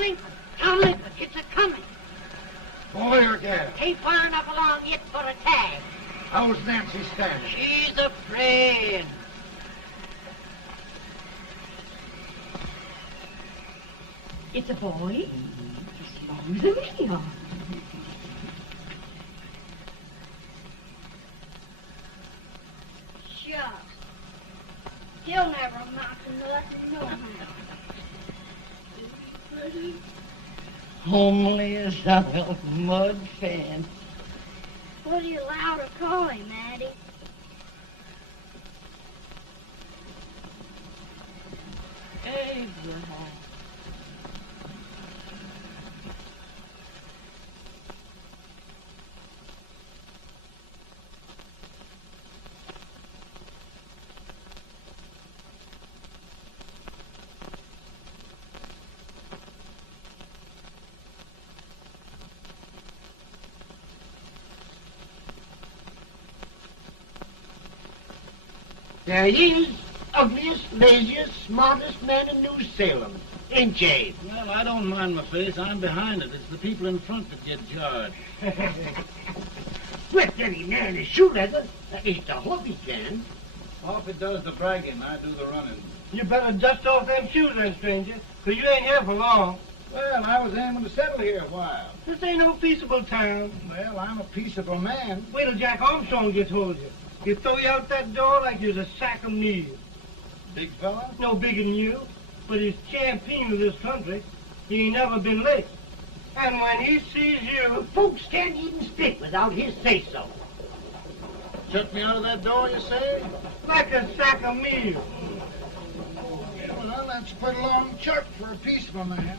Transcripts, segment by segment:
Lincoln. Tom Lincoln, it's a-coming. Boy or gal? Ain't far enough along yet for a tag. How's Nancy standing? She's afraid. It's a boy. As long as a million. Shucks. He'll never amount to nothing, no how. Homely as a milk mud fan. What do you allow to call him, Addie? Abraham. There he is, ugliest, laziest, smartest man in New Salem, ain't ye? Well, I don't mind my face. I'm behind it. It's the people in front that get jarred. Let any man is shoe leather. That ain't the hope he can. Off it does the bragging. I do the running. You better dust off them shoes then, stranger, 'cause you ain't here for long. Well, I was aiming to settle here a while. This ain't no peaceable town. Well, I'm a peaceable man. Wait till Jack Armstrong gets hold of you. He'll throw you out that door like you're a sack of meal. Big fella? No bigger than you, but he's champion of this country. He ain't never been late. And when he sees you... Folks can't even speak without his say-so. Shut me out of that door, you say? like a sack of meal. Well, that's quite a long chart for a peaceful man.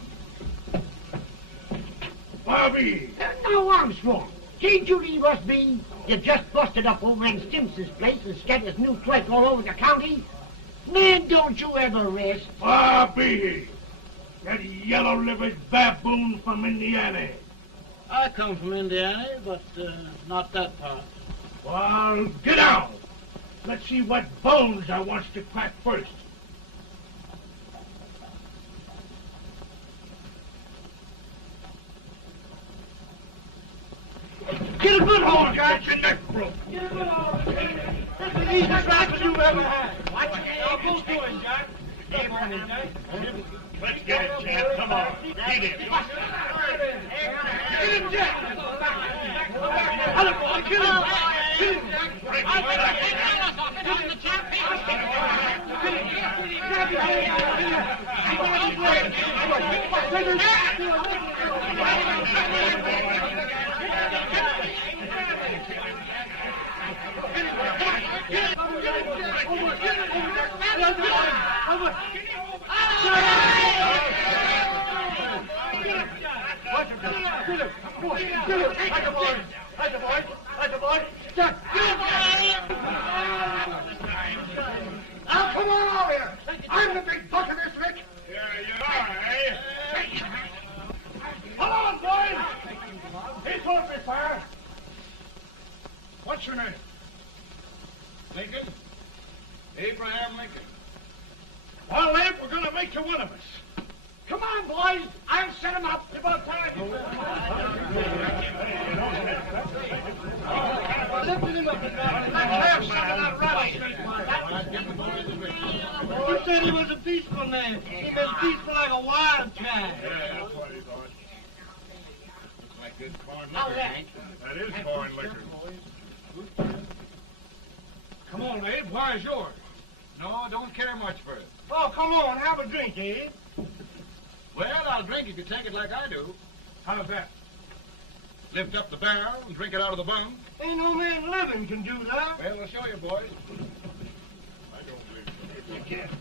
Bobby! Now, Armstrong, can't you leave us be? You just busted up old man Stimson's place and scattered new clerk all over the county. Man, don't you ever rest. Bobby! That yellow-livered baboon from Indiana. I come from Indiana, but not that part. Well, get out. Let's see what bones I wants to crack first. Get a good hold, Jack. Get your neck broke. Get a good hold. That's the easiest rifle you ever had. Watch it. Now go to him, Jack. Step on him, Jack. Let's get it, Jack. Come on. Get him. Get him, Jack. Hello, boy. Kill him. Kill him, Jack. Break his back. Now, come on over here. I'm the big buck of this lick. Yeah, you are, eh? Come on, boys. He's off me, fire. What's your name? Lincoln? Abraham Lincoln. Well, Abe, we're going to make you one of us. Come on, boys. I'll set him up. About time. Lifted him up. Let's have some of that rattlesnake. You said he was a peaceful man. He was peaceful like a wild cat. Yeah, that's what he thought. Looks like good corn liquor, Hank. That is corn liquor. Come on, Abe. Where's yours? No, don't care much for it. Oh, come on. Have a drink, Abe. Well, I'll drink if you take it like I do. How's that? Lift up the barrel and drink it out of the bung. Ain't no man living can do that. Well, I'll show you, boys. I don't believe so. You can't.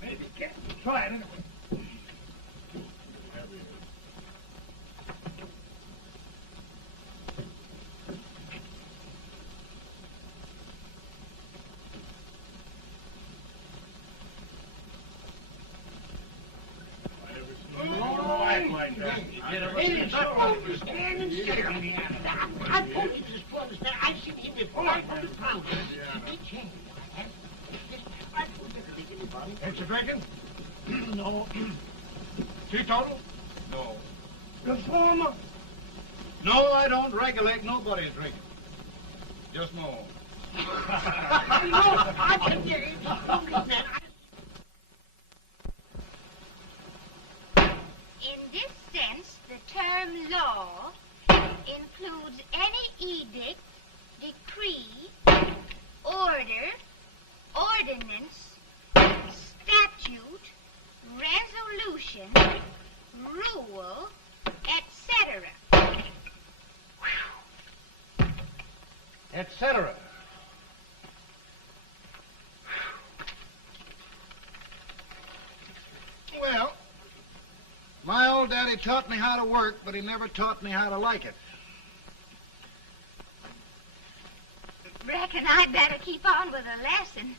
Maybe you can't. Try it anyway. Like that. Hey, you stand and stare. I told you this boy was there. I've seen him before. 500 pounds. He changed. I told you to make anybody. Ain't you drinking? No. Teetotal? No. Reformer? No, I don't regulate nobody's drinking. Just my own. I can get it. In this sense, the term law includes any edict, decree, order, ordinance, statute, resolution, rule, etc. Etc. Well, my old daddy taught me how to work, but he never taught me how to like it. Reckon I'd better keep on with the lesson.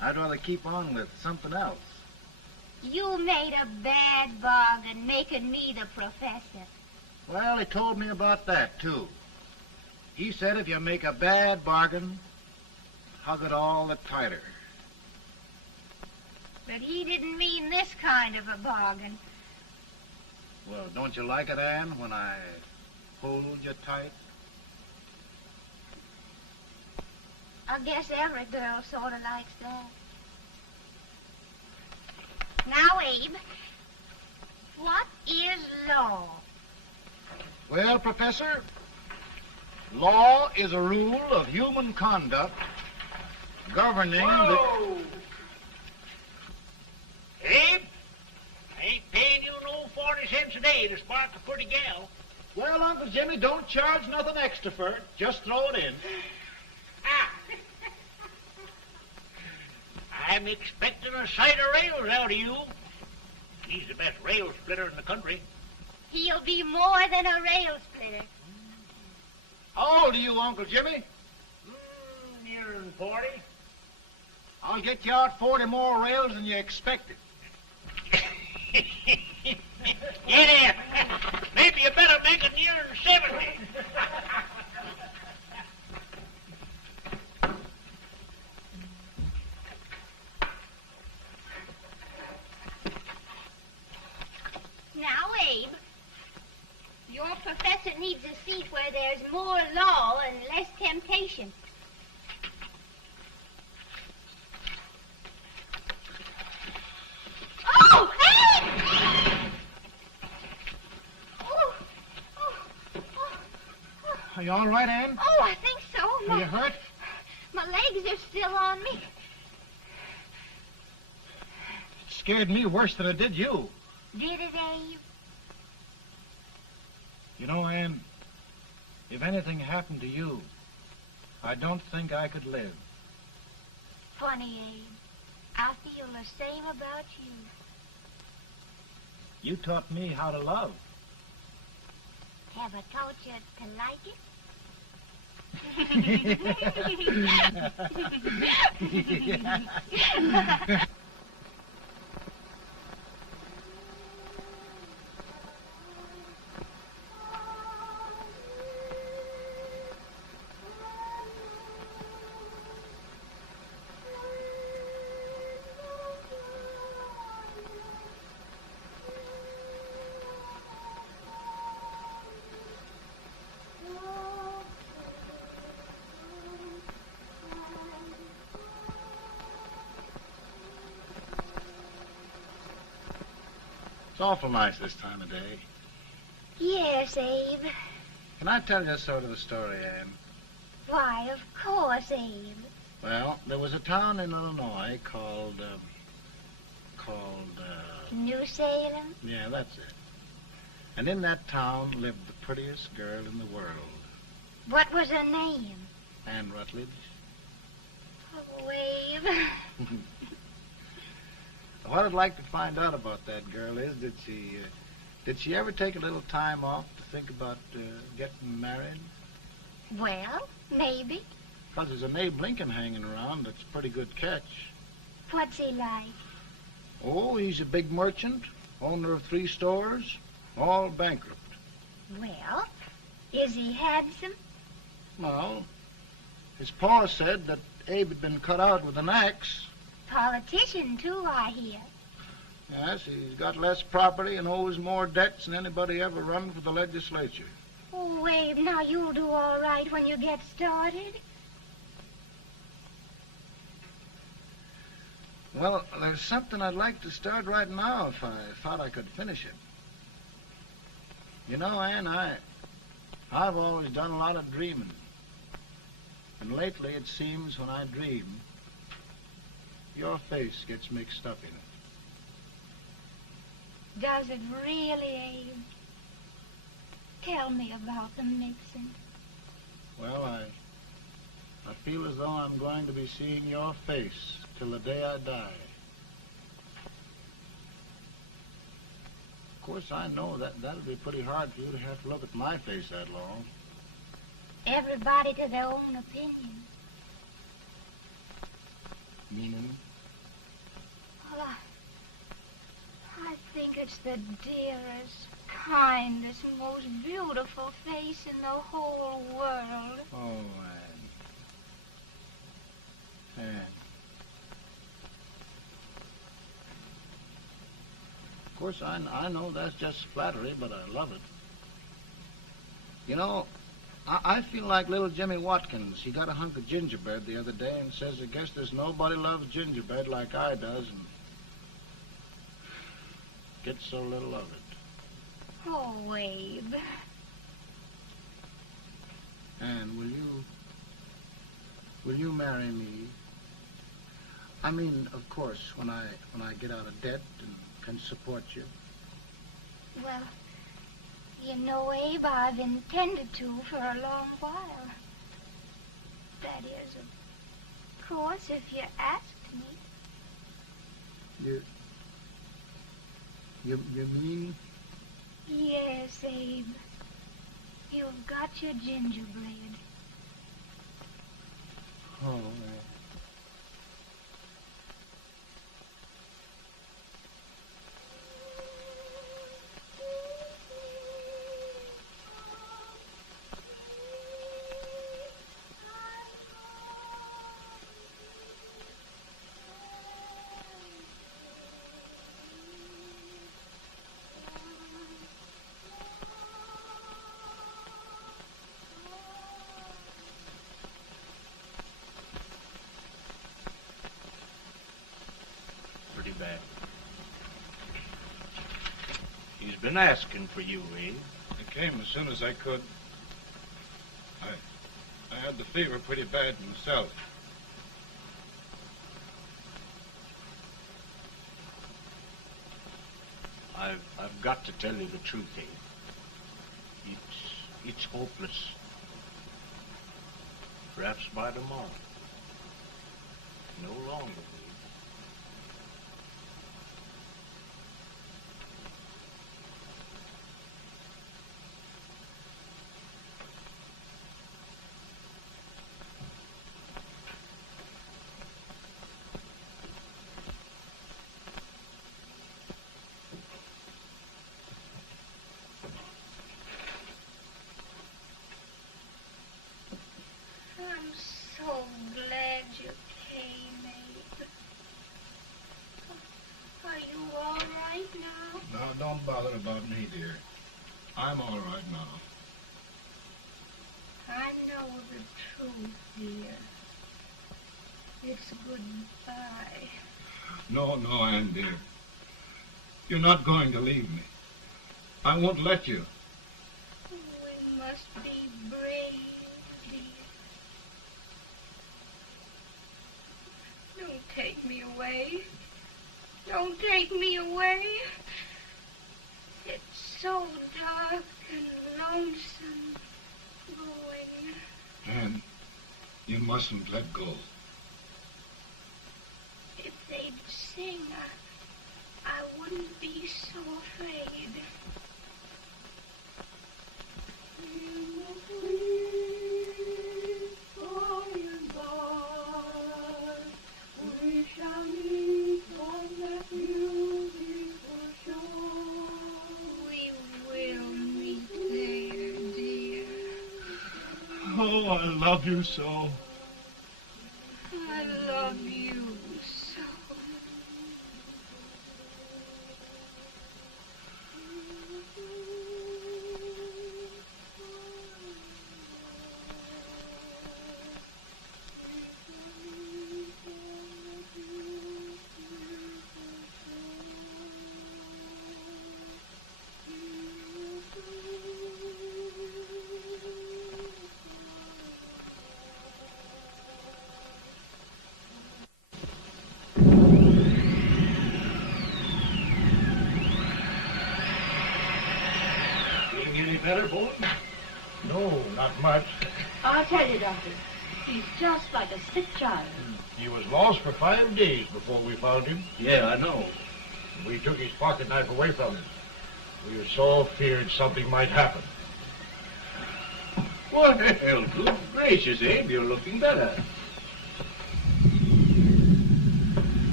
I'd rather keep on with something else. You made a bad bargain making me the professor. Well, he told me about that, too. He said if you make a bad bargain, hug it all the tighter. But he didn't mean this kind of a bargain. Well, don't you like it, Ann, when I hold you tight? I guess every girl sort of likes that. Now, Abe, what is law? Well, Professor, law is a rule of human conduct governing Whoa! Abe, I ain't paying you no 40 cents a day to spark a pretty gal. Well, Uncle Jimmy, don't charge nothing extra for it. Just throw it in. Ah. I'm expecting a sight of rails out of you. He's the best rail splitter in the country. He'll be more than a rail splitter. How old are you, Uncle Jimmy? Nearing 40. I'll get you out 40 more rails than you expected. Yeah, maybe you better make it nearing 70. Now, Abe, your professor needs a seat where there's more law and less temptation. Oh, Abe! Are you all right, Ann? Oh, I think so. Are you hurt? My legs are still on me. It scared me worse than it did you. Did it, Abe? You know, Ann, if anything happened to you, I don't think I could live. Funny, Abe. I feel the same about you. You taught me how to love. Have I taught you to like it? It's awful nice this time of day. Yes, Abe. Can I tell you sort of a story, Ann? Why, of course, Abe. Well, there was a town in Illinois called, New Salem? yeah, that's it. And in that town lived the prettiest girl in the world, What was her name? Ann Rutledge. Oh, Abe. What I'd like to find out about that girl is, did she ever take a little time off to think about getting married? Well, maybe. Because there's an Abe Lincoln hanging around that's a pretty good catch. What's he like? Oh, he's a big merchant, owner of 3 stores, all bankrupt. Well, is he handsome? Well, his pa said that Abe had been cut out with an axe. Politician, too, I hear. Yes, he's got less property and owes more debts than anybody ever run for the legislature. Oh, Abe, now you'll do all right when you get started. Well, there's something I'd like to start right now if I thought I could finish it. You know, Ann, I've always done a lot of dreaming. And lately it seems when I dream, your face gets mixed up in it. Does it really, Abe? Tell me about the mixing. Well, I feel as though I'm going to be seeing your face till the day I die. Of course, I know that'll be pretty hard for you to have to look at my face that long. Everybody to their own opinion. Meaning? Well, I think it's the dearest, kindest, most beautiful face in the whole world. Oh, Ann. Of course, I know that's just flattery, but I love it. You know, I feel like little Jimmy Watkins. He got a hunk of gingerbread the other day and says, I guess there's nobody loves gingerbread like I does, and gets so little of it. Oh, Abe. Ann, will you marry me? I mean, of course, when I get out of debt and can support you. Well, you know, Abe, I've intended to for a long while. That is, of course, if you asked me. You mean? Yes, Abe. You've got your gingerbread. Oh, Bad. He's been asking for you, Abe. I came as soon as I could. I had the fever pretty bad myself. I've got to tell you the truth, Abe. It's hopeless. Perhaps by tomorrow. No longer. I'm so glad you came, Abe. Are you all right now? No, don't bother about me, dear. I'm all right now. I know the truth, dear. It's goodbye. No, Ann, dear. You're not going to leave me. I won't let you. We must be brave, dear. Don't take me away. Don't take me away. It's so dark and lonesome going. Ann, you mustn't let go. If they'd sing, I wouldn't be so afraid. We shall meet on that beautiful shore. We will meet there, dear. Oh, I love you so. I love you so. much. I'll tell you, Doctor, he's just like a sick child. He was lost for 5 days before we found him. Yeah, I know. We took his pocket knife away from him. We were so feared something might happen. Well, good gracious, Abe, you're looking better.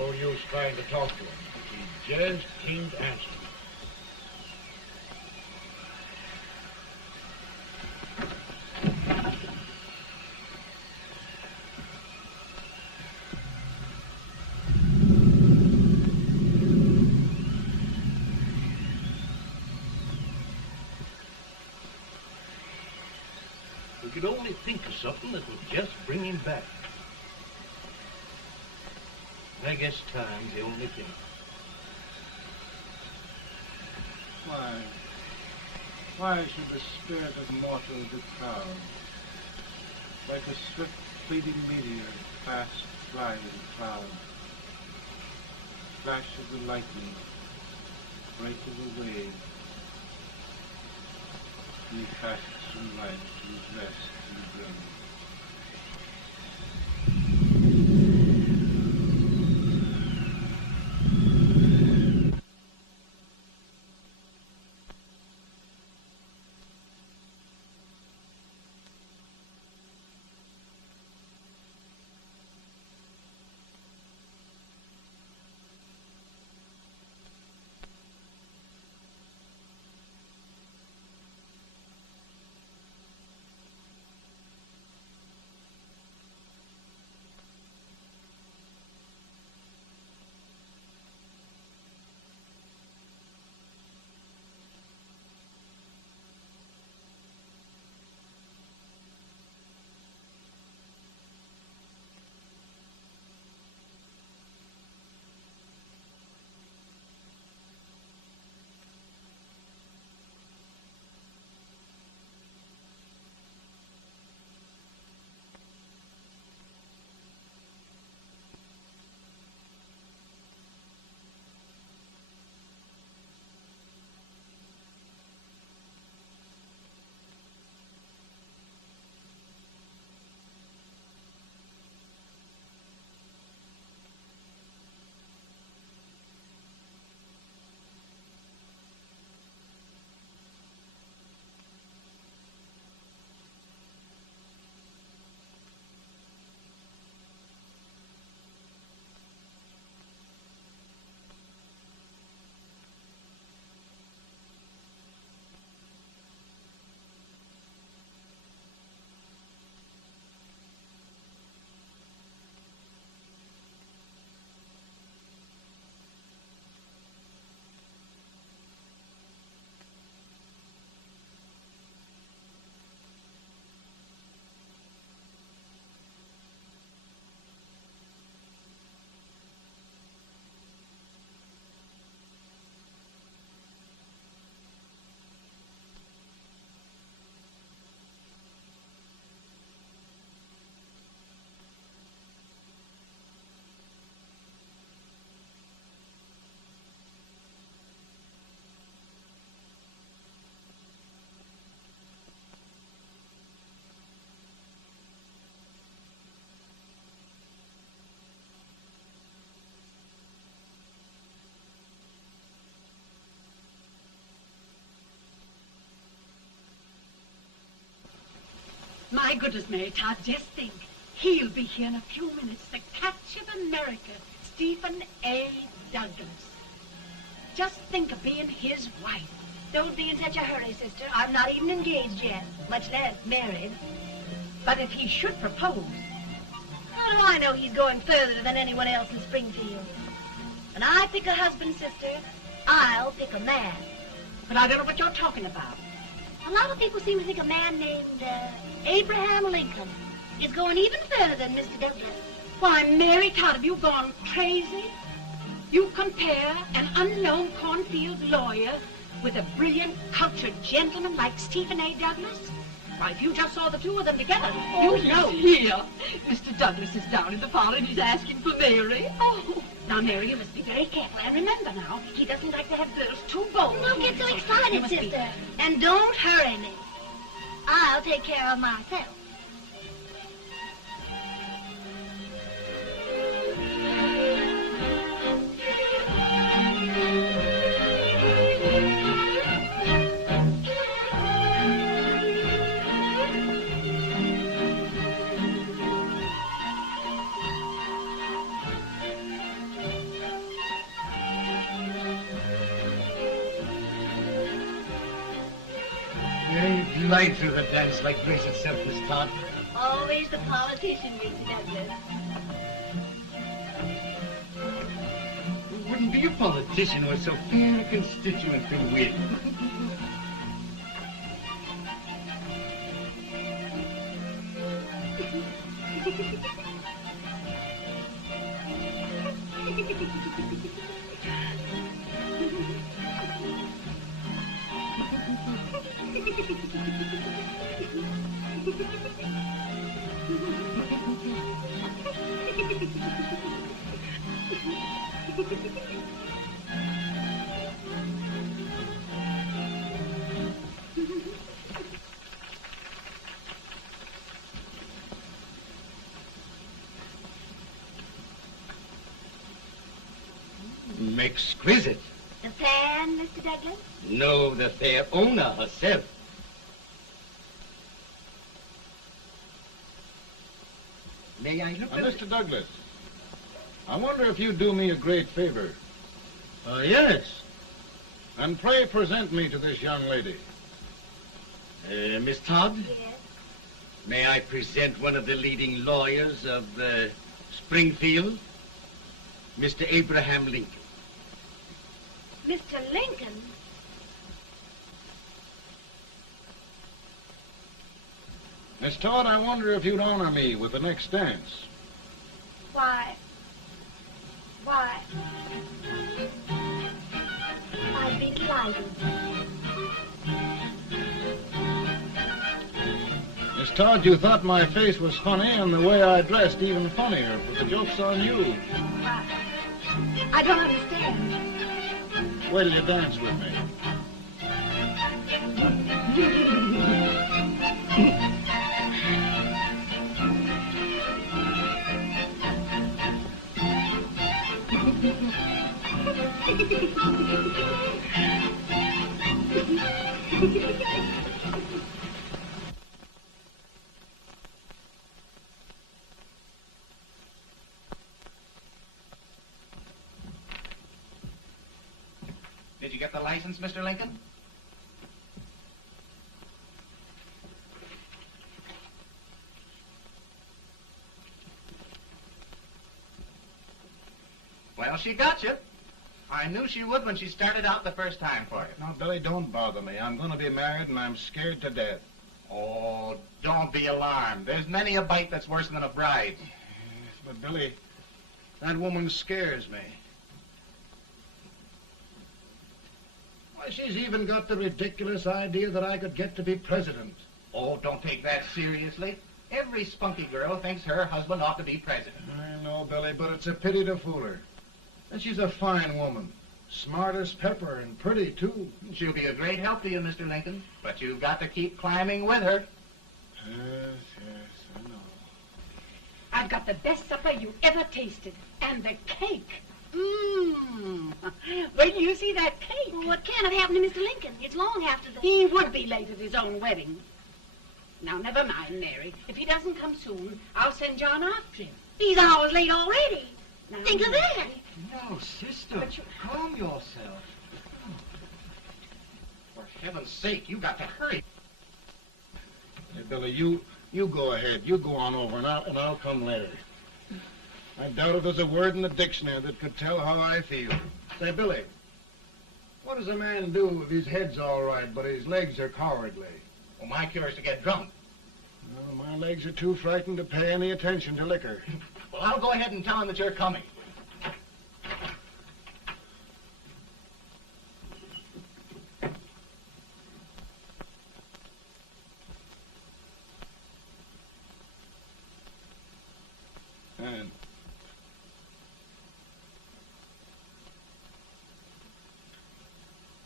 No use trying to talk to him. He just can't answer. We could only think of something that would just bring him back. I guess time's the only thing. Why should the spirit of mortal be proud? Like a swift fleeting meteor, fast flying cloud. Flash of the lightning, break of the wave. He passes from life to his rest in the grave. My goodness, Mary Todd, just think. He'll be here in a few minutes. The catch of America, Stephen A. Douglas. Just think of being his wife. Don't be in such a hurry, sister. I'm not even engaged yet, much less married. But if he should propose... How do I know he's going further than anyone else in Springfield? When I pick a husband, sister, I'll pick a man. But I don't know what you're talking about. A lot of people seem to think a man named Abraham Lincoln is going even further than Mr. Douglas. Why, Mary Todd, have you gone crazy? You compare an unknown cornfield lawyer with a brilliant, cultured gentleman like Stephen A. Douglas? Why, if you just saw the two of them together, Oh, you'd know. Here. Mr. Douglas is down in the parlor and he's asking for Mary. Oh. Now, Mary, you must be very careful. And remember now, he doesn't like to have girls too bold. Don't get so You excited, must be- sister. And don't hurry me. I'll take care of myself. You glide through the dance like grace itself, Miss Todd. Always the politician, Mr. Douglas. You wouldn't be a politician with so fair a constituent to win. Exquisite. The fan, Mr. Douglas? No, the fair owner herself. May I look at Mr. Douglas, I wonder if you'd do me a great favor. Yes. And pray present me to this young lady. Miss Todd? Yes. May I present one of the leading lawyers of Springfield, Mr. Abraham Lincoln. Mr. Lincoln? Miss Todd, I wonder if you'd honor me with the next dance. Why, I'd be delighted. Miss Todd, you thought my face was funny and the way I dressed even funnier, but the joke's on you. I don't understand. Wait till you dance with me. Did you get the license, Mr. Lincoln? Well, she got you. I knew she would when she started out the first time for you. Now, Billy, don't bother me. I'm going to be married and I'm scared to death. Oh, don't be alarmed. There's many a bite that's worse than a bride. But, Billy, that woman scares me. Why, she's even got the ridiculous idea that I could get to be president. Oh, don't take that seriously. Every spunky girl thinks her husband ought to be president. I know, Billy, but it's a pity to fool her. And she's a fine woman. Smart as pepper and pretty, too. She'll be a great help to you, Mr. Lincoln. But you've got to keep climbing with her. Yes, I know. I've got the best supper you ever tasted. And the cake. Mmm. Wait till you see that cake. Well, what can have happened to Mr. Lincoln? It's long after the... He would be late at his own wedding. Now, never mind, Mary. If he doesn't come soon, I'll send John after him. He's hours late already. Now, Think of that. Mary. No, sister. But you- Calm yourself. For heaven's sake, you got to hurry. Hey, Billy, you go ahead. You go on over, and I'll come later. I doubt if there's a word in the dictionary that could tell how I feel. Say, Billy, what does a man do if his head's all right, but his legs are cowardly? Well, my cure is to get drunk. Well, my legs are too frightened to pay any attention to liquor. Well, I'll go ahead and tell him that you're coming.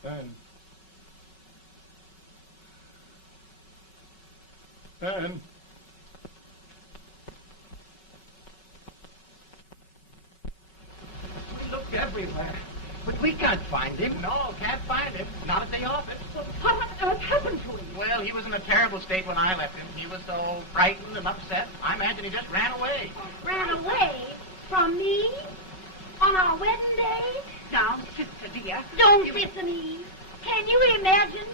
Ben. Ben. We looked everywhere, but we can't find him. No, can't find him. Not at the office. Well, what on earth happened to him? Well, he was in a terrible state when I left him. He was so frightened and upset. I imagine he just ran away. Ran away from me on our wedding day? Now, sister dear. Don't listen, Eve. Can you imagine?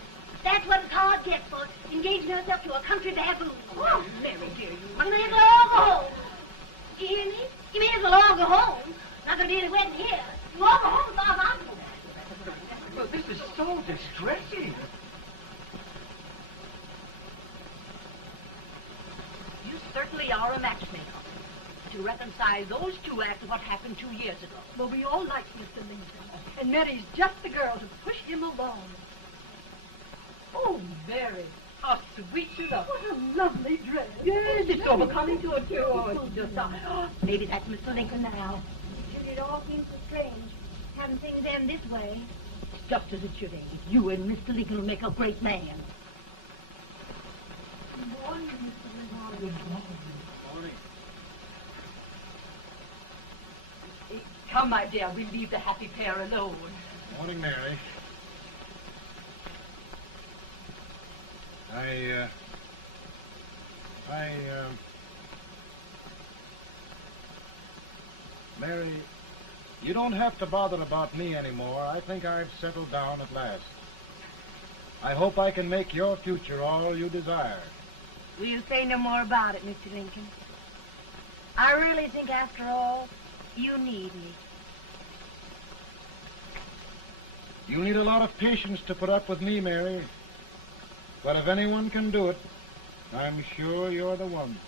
That's what a card gets for engaging herself to a country baboon. Oh, Mary dear, You may as well go home. You hear me? You may as well all go home. Not gonna be any wedding here. You all go home as far as I'm concerned. Well, this is so distressing. You certainly are a matchmaker. To reconcile those two after what happened 2 years ago. Well, we all like Mr. Lincoln, and Mary's just the girl to push him along. Oh, Mary, how sweet you look. What a lovely dress. Yes, it's overcoming to it, too. Oh, it's just, maybe that's Mr. Lincoln now. It all seems so strange, having things end this way. It's just as it should end. You and Mr. Lincoln will make a great man. Good morning, Mr. Lincoln. Good morning. Come, my dear, we'll leave the happy pair alone. Morning, Mary. Mary, you don't have to bother about me anymore. I think I've settled down at last. I hope I can make your future all you desire. We'll say no more about it, Mr. Lincoln. I really think, after all, you need me. You need a lot of patience to put up with me, Mary. But if anyone can do it, I'm sure you're the one.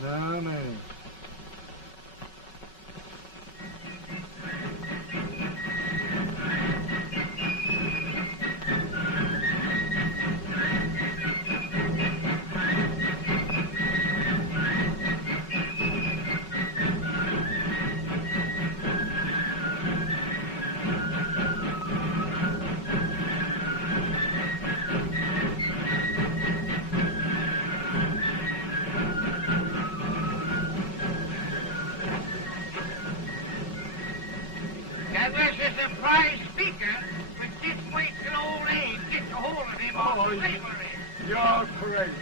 Now, Mary. That was a surprise speaker, but just wait till old age gets a hold of him on slavery. You're crazy.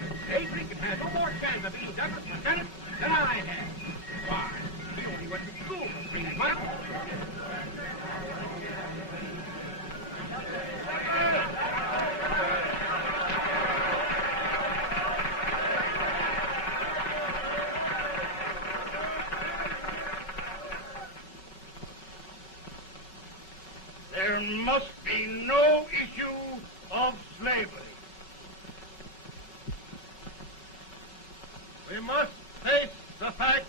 Lincoln has no more chance of being Douglas for Senate than I have. Why? He only went to school for 3 months. There must be no issue of slavery. We must face the fact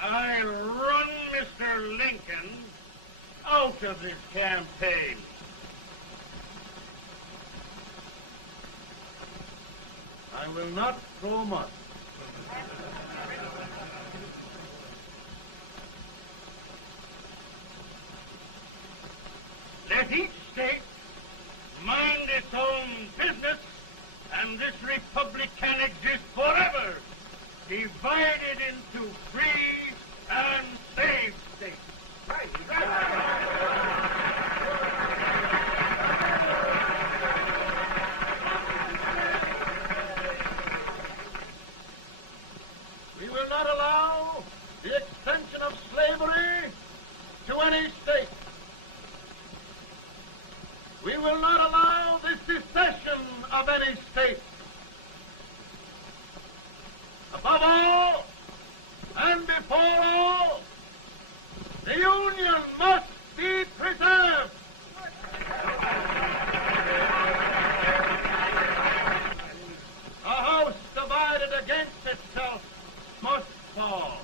I run Mr. Lincoln out of his campaign. I will not throw much. Let each state mind its own business, and this republic can exist forever, divided into free and slave states. We will not allow the extension of slavery to any state. We will not allow the secession of any state. Above all, and before all, the Union must be preserved. A house divided against itself must fall.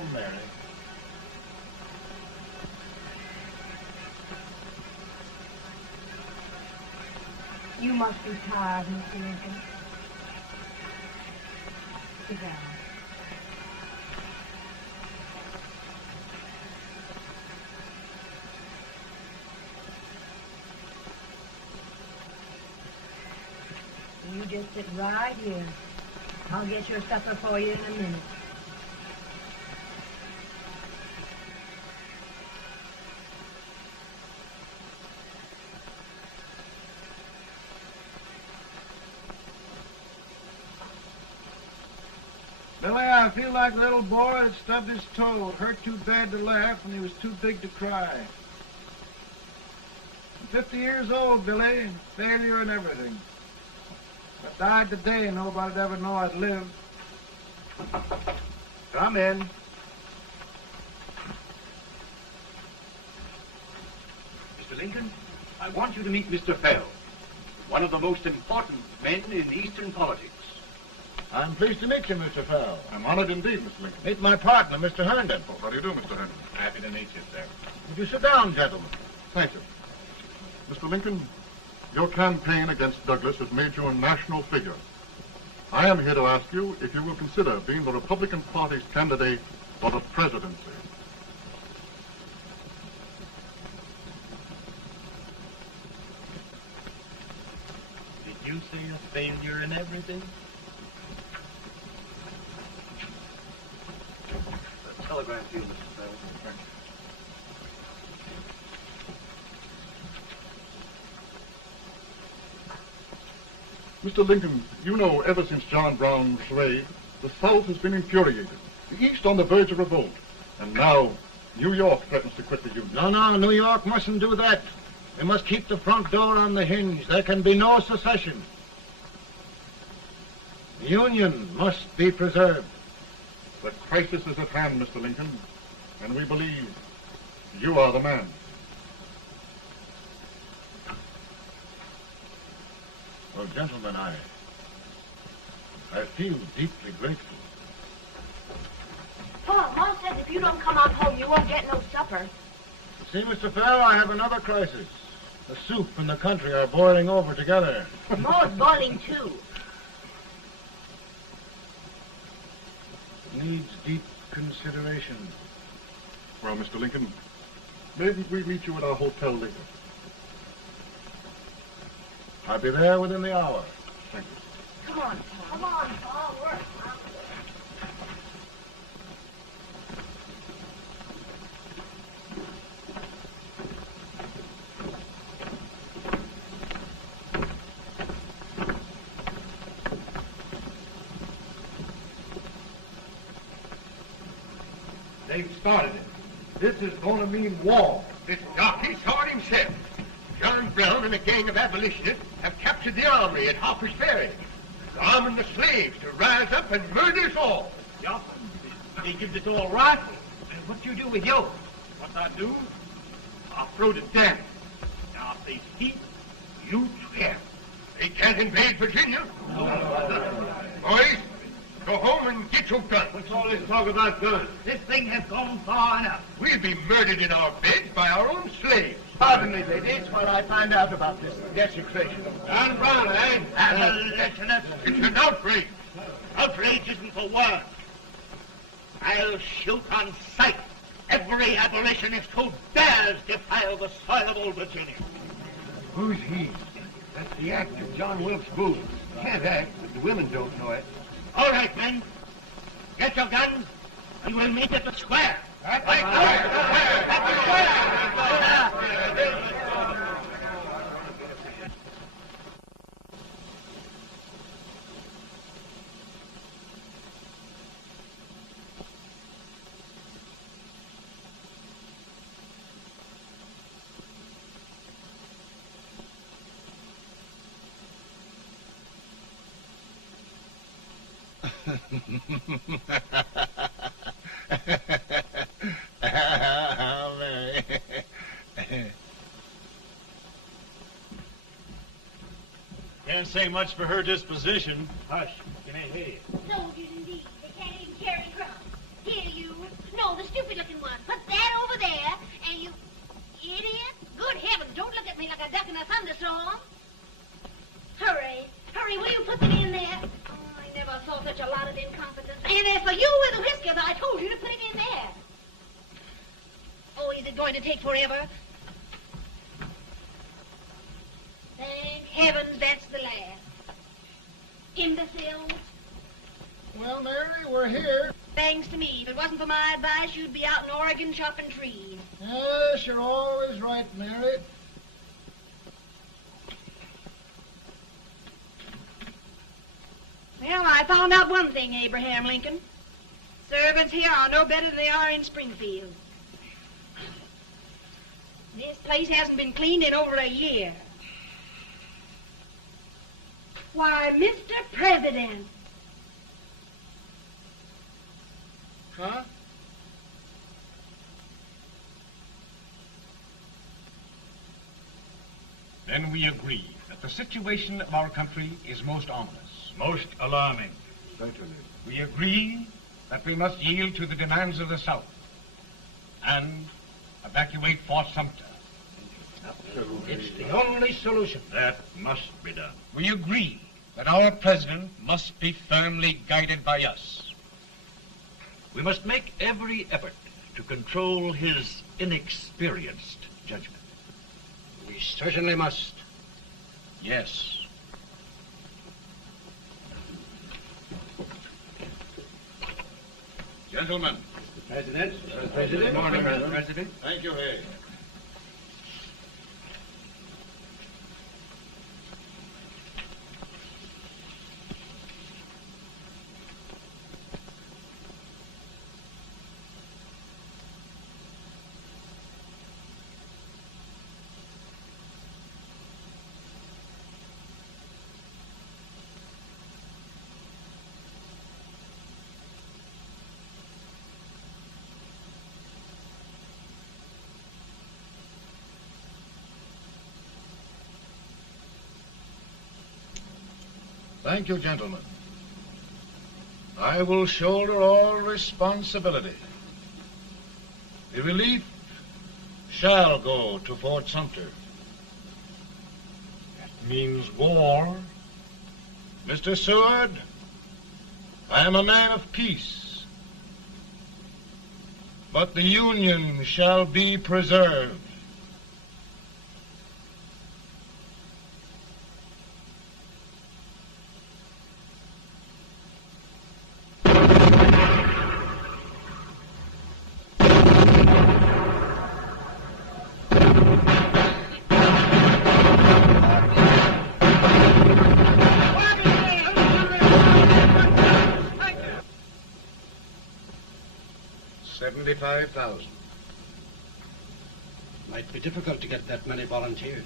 home, Mary. You must be tired, Mr. Lincoln. Sit down. You just sit right here. I'll get your supper for you in a minute. Billy, I feel like a little boy that stubbed his toe. It hurt too bad to laugh and he was too big to cry. I'm 50 years old, Billy. Failure and everything. If I died today, nobody'd ever know I'd lived. Come in. Mr. Lincoln, I want you to meet Mr. Fell, one of the most important men in Eastern politics. I'm pleased to meet you, Mr. Fell. I'm honored indeed, Mr. Lincoln. Meet my partner, Mr. Herndon. Oh, how do you do, Mr. Henry? Happy to meet you, sir. Would you sit down, gentlemen? Thank you. Mr. Lincoln, your campaign against Douglas has made you a national figure. I am here to ask you if you will consider being the Republican Party's candidate for the presidency. Did you say a failure in everything? Telegram to you, Mr. Fell. Mr. Lincoln, you know ever since John Brown was slain, the South has been infuriated, the East on the verge of revolt, and now New York threatens to quit the Union. No, New York mustn't do that. We must keep the front door on the hinge. There can be no secession. The Union must be preserved. The crisis is at hand, Mr. Lincoln, and we believe you are the man. Well, gentlemen, I feel deeply grateful. Paul, Mom says if you don't come on home, you won't get no supper. See, Mr. Fell, I have another crisis. The soup and the country are boiling over together. Ma's boiling too. Needs deep consideration. Well, Mr. Lincoln, maybe we meet you at our hotel later. I'll be there within the hour. Thank you. Come on, Paul. Come on, Paul. Work. They've started it. This is going to mean war. This jockey saw it himself. John Brown and a gang of abolitionists have captured the armory at Harper's Ferry, arming the slaves to rise up and murder us all. Yup. They give us all rifles. And what you do with yours? What I do? I'll throw the damn. Now, if they keep, you tell. They can't invade Virginia. Boys, go home and get your guns. What's all this talk about guns? This thing has gone far enough. We'll be murdered in our beds by our own slaves. Pardon me, ladies, while I find out about this desecration. John Brown, eh? Abolitionist. It's an outrage. Outrage isn't the word. I'll shoot on sight every abolitionist who dares defile the soil of old Virginia. Who's he? That's the actor, John Wilkes Booth. Can't act, but the women don't know it. All right, men. Get your guns, and we'll meet at the square. At the Can't say much for her disposition. Hush, can I hear you? Soldiers indeed. They can't even carry crumbs. Here, you. No, the stupid-looking one. Put that over there, and you... Idiot. Good heavens, don't look at me like a duck in a thunderstorm. Hurry. Hurry, will you put them in there? Oh, I never saw such a lot of incompetence. And as for you with the whiskers, I told you to put him in there. Oh, is it going to take forever? Thank heavens that's the last. Imbeciles. Well, Mary, we're here. Thanks to me. If it wasn't for my advice, you'd be out in Oregon chopping trees. Yes, you're always right, Mary. Well, I found out one thing, Abraham Lincoln. Servants here are no better than they are in Springfield. This place hasn't been cleaned in over a year. Why, Mr. President. Huh? Then we agree that the situation of our country is most ominous. Most alarming. Certainly. We agree that we must yield to the demands of the South and evacuate Fort Sumter. It's the only solution. That must be done. We agree that our president must be firmly guided by us. We must make every effort to control his inexperienced judgment. We certainly must. Yes. Gentlemen. President. Good morning, Mr. President. Thank you, Hay. Thank you, gentlemen. I will shoulder all responsibility. The relief shall go to Fort Sumter. That means war. Mr. Seward, I am a man of peace, but the Union shall be preserved. $75,000. Might be difficult to get that many volunteers.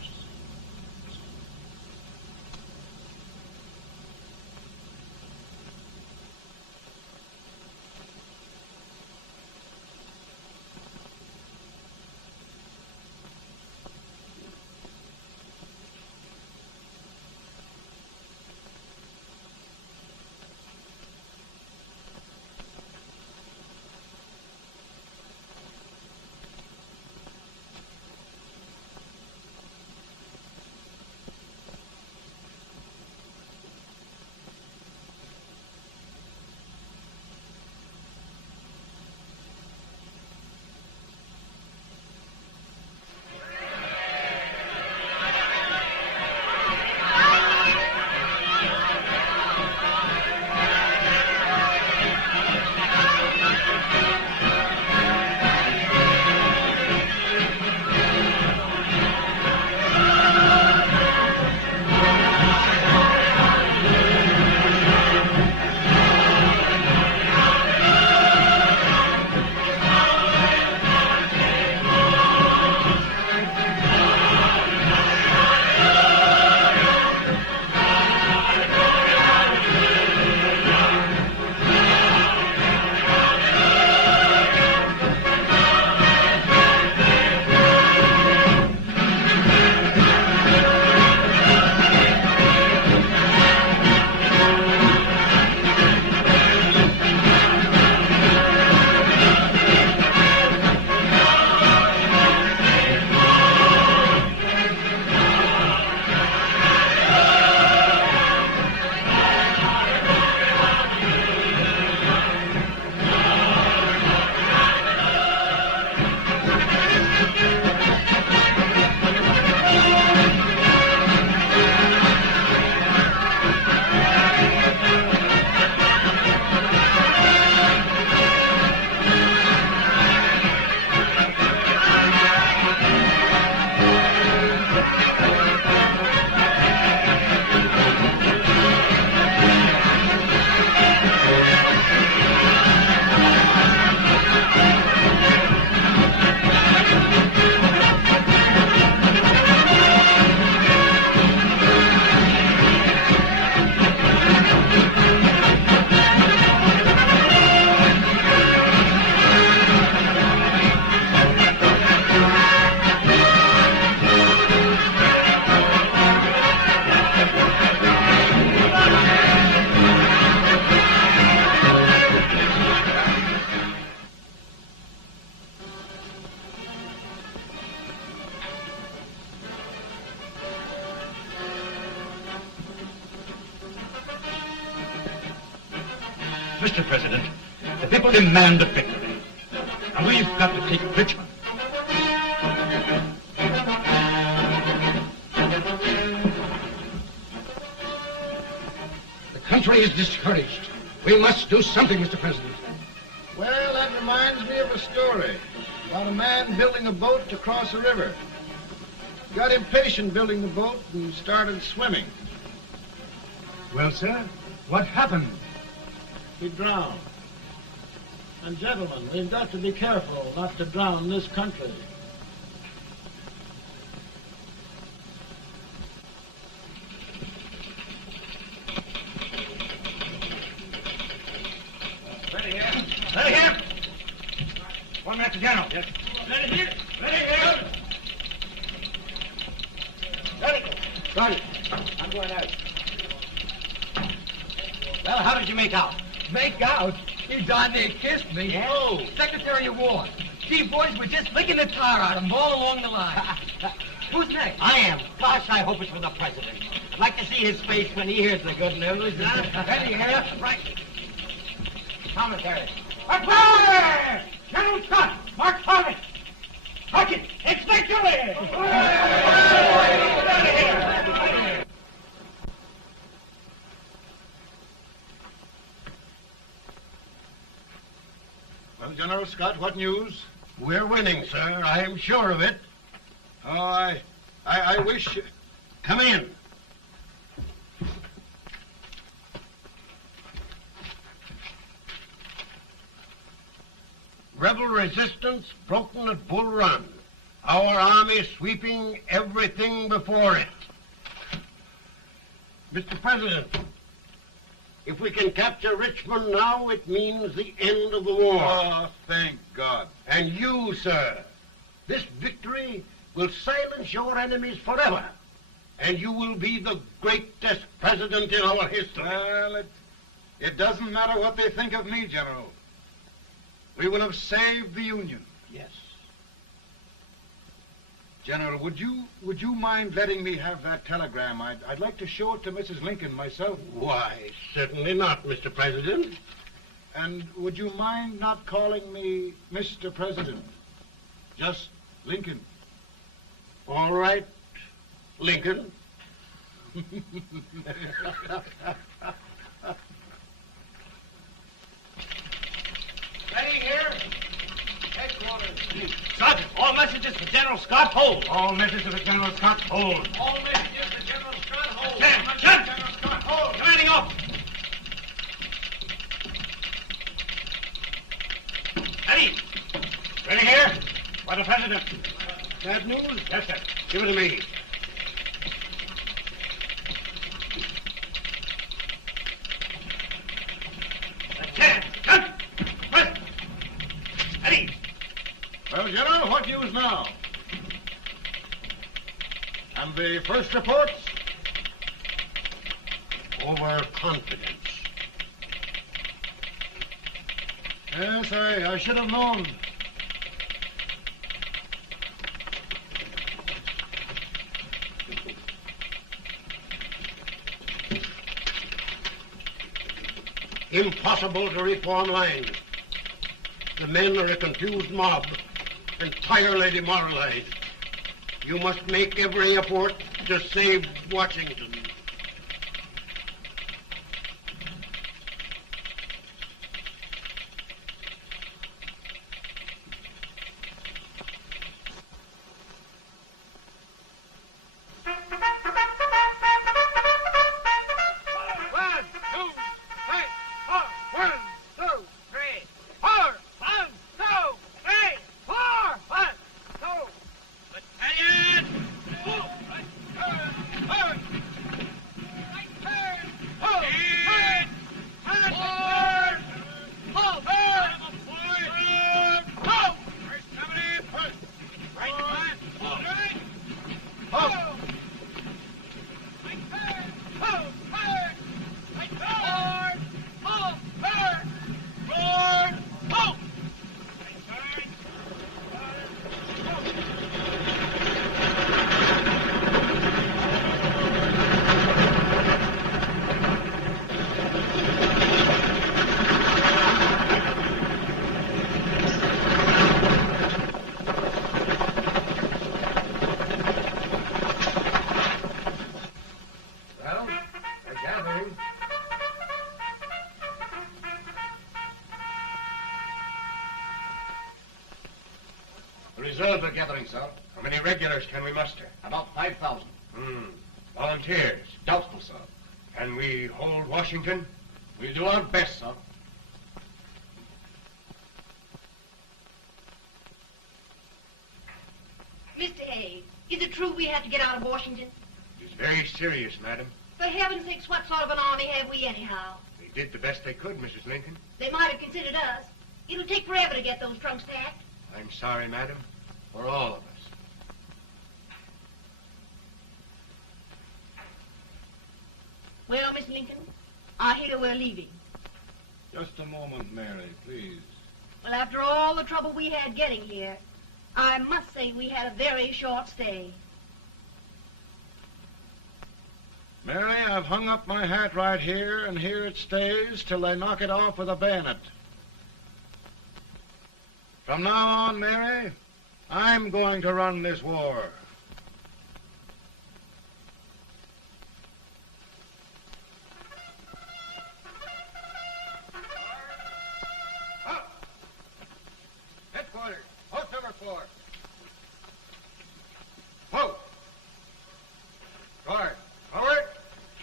Mr. President, the people demand a victory. And we've got to take Richmond. The country is discouraged. We must do something, Mr. President. Well, that reminds me of a story about a man building a boat to cross a river. He got impatient building the boat and started swimming. Well, sir, what happened? He drowned. And gentlemen, we've got to be careful not to drown this country. Ready here. Ready here. 1 minute to General. Yes. Ready here. Ready here. Ready. Ready. I'm going out. Well, how did you make out? Make out? He darn near kissed me. Yeah? Oh, Secretary of War. Gee, boys, we're just licking the tar out of him all along the line. Who's next? I am. Gosh, I hope it's for the president. I'd like to see his face when he hears the good news. Ready here. Right. Commissary. Fire! General Scott! Mark Thomas! Sergeant! It's victory! Well, General Scott, what news? We're winning, sir. I am sure of it. Oh, I wish... Come in. Rebel resistance broken at Bull Run. Our army sweeping everything before it. Mr. President, if we can capture Richmond now, it means the end of the war. Oh, thank God. And you, sir, this victory will silence your enemies forever. And you will be the greatest president in our history. Well, it doesn't matter what they think of me, General. We will have saved the Union. Yes. General, would you mind letting me have that telegram? I'd like to show it to Mrs. Lincoln myself. Why, certainly not, Mr. President. And would you mind not calling me Mr. President? Just Lincoln. All right, Lincoln. Ready here. Headquarters. Sergeant, all messages for General Scott, hold. All messages for General Scott, hold. All messages for General Scott, hold. General Scott, hold. Commanding officer. Ready. Ready here. For the President. Bad news? Yes, sir. Give it to me. Well, General, what news now? And the first reports? Overconfidence. Yes, I should have known. Impossible to reform lines. The men are a confused mob, entirely demoralized. You must make every effort to save Washington. reserves are gathering, sir. How many regulars can we muster? About 5,000. Volunteers? Doubtful, sir. Can we hold Washington? We'll do our best, sir. Mr. Hayes, is it true we have to get out of Washington? It's very serious, madam. For heaven's sakes, what sort of an army have we anyhow? They did the best they could, Mrs. Lincoln. They might have considered us. It'll take forever to get those trunks packed. I'm sorry, madam, for all of us. Well, Miss Lincoln, I hear we're leaving. Just a moment, Mary, please. Well, after all the trouble we had getting here, I must say we had a very short stay. Mary, I've hung up my hat right here, and here it stays till they knock it off with a bayonet. From now on, Mary, I'm going to run this war. Headquarters, post number 4. Whoa! Guard, forward,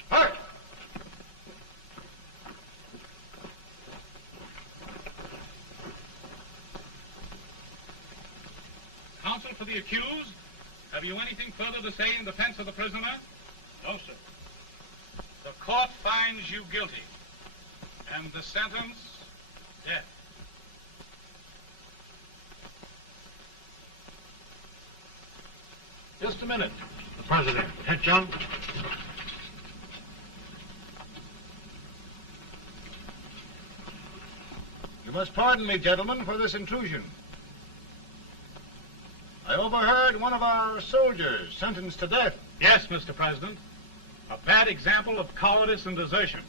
march! Counsel for the accused, have you anything further to say in defense of the prisoner? No, sir. The court finds you guilty, and the sentence, death. Just a minute. The President. Head, John. You must pardon me, gentlemen, for this intrusion. I overheard one of our soldiers sentenced to death. Yes, Mr. President. A bad example of cowardice and desertion.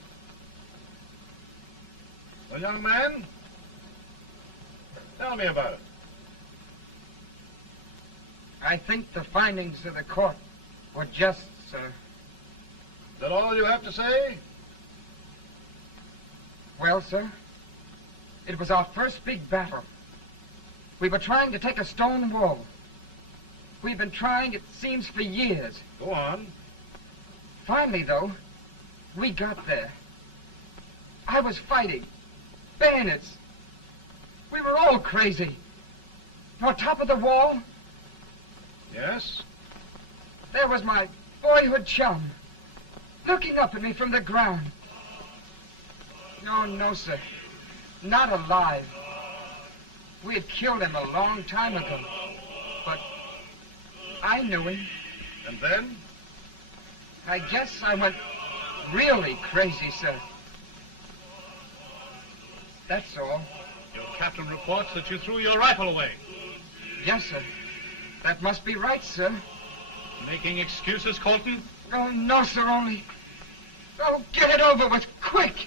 Well, young man, tell me about it. I think the findings of the court were just, sir. Is that all you have to say? Well, sir, it was our first big battle. We were trying to take a stone wall. We've been trying, it seems, for years. Go on. Finally, though, we got there. I was fighting. Bayonets. We were all crazy. On top of the wall, Yes? there was my boyhood chum, looking up at me from the ground. No, sir. Not alive. We had killed him a long time ago. But I knew him. And then? I guess I went really crazy, sir. That's all. Your captain reports that you threw your rifle away. Yes, sir. That must be right, sir. Making excuses, Colton? Oh, no, sir, only... Oh, get it over with, quick!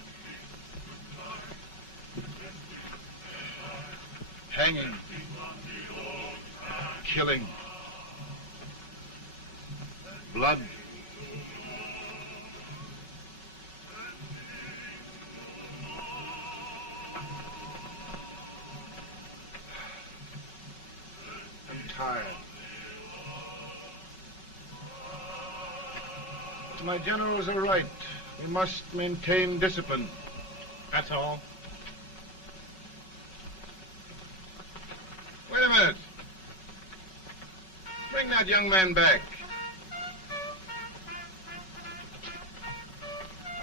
Hanging. Killing. Blood. I'm tired. My generals are right. We must maintain discipline. That's all. Wait a minute. Bring that young man back.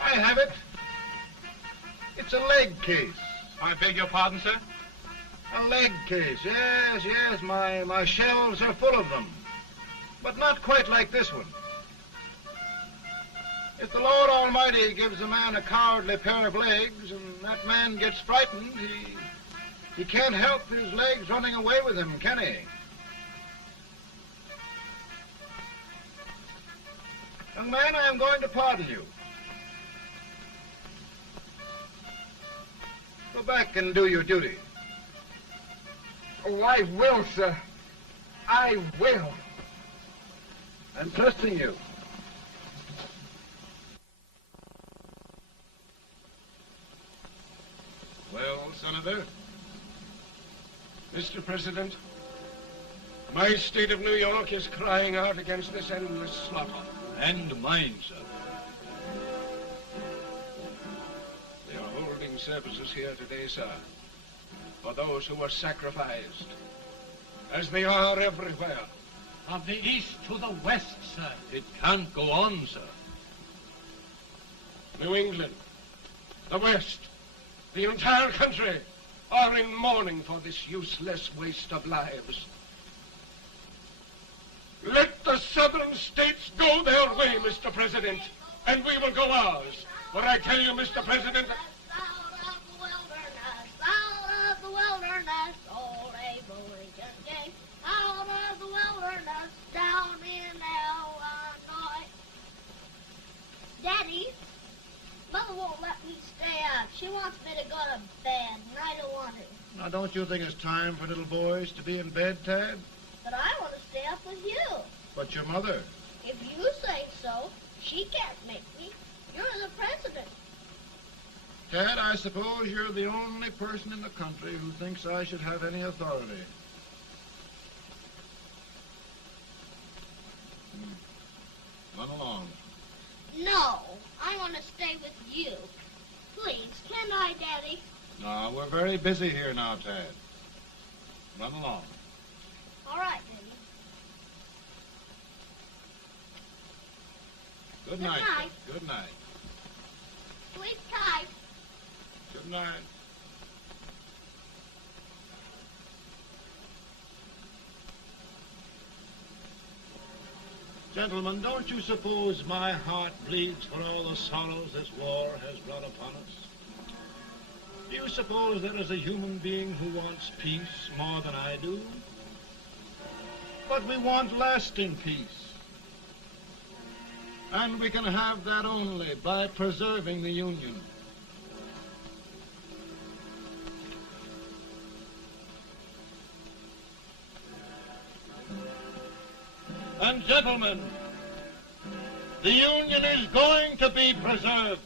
I have it. It's a leg case. I beg your pardon, sir? A leg case, yes. My shelves are full of them. But not quite like this one. If the Lord Almighty gives a man a cowardly pair of legs and that man gets frightened, he can't help his legs running away with him, can he? Young man, I am going to pardon you. Go back and do your duty. Oh, I will, sir. I will. I'm trusting you. Well, Senator? Mr. President, My state of New York is crying out against this endless slaughter. And mine, sir. They are holding services here today, sir, for those who were sacrificed, as they are everywhere. From the east to the west, sir. It can't go on, sir. New England, the West, the entire country are in mourning for this useless waste of lives. Let the southern states go their way, Mr. President, and we will go ours. For I tell you, Mr. President, Out of the wilderness, old Abe Lincoln came. Out of the wilderness, down in Illinois. Daddy, Mother won't let me stay up. She wants me to go to bed, and I don't want to. Now, don't you think it's time for little boys to be in bed, Tad? But I want to stay up with you. But your mother? If you say so, she can't make me. You're the president. Tad, I suppose you're the only person in the country who thinks I should have any authority. Run along. No, I want to stay with you. Please, can I, Daddy? No, we're very busy here now, Tad. Run along. All right, Daddy. Good Good night. night. Good night. Sleep tight. Good night. Gentlemen, don't you suppose my heart bleeds for all the sorrows this war has brought upon us? Do you suppose there is a human being who wants peace more than I do? But we want lasting peace. And we can have that only by preserving the Union. And gentlemen, the Union is going to be preserved.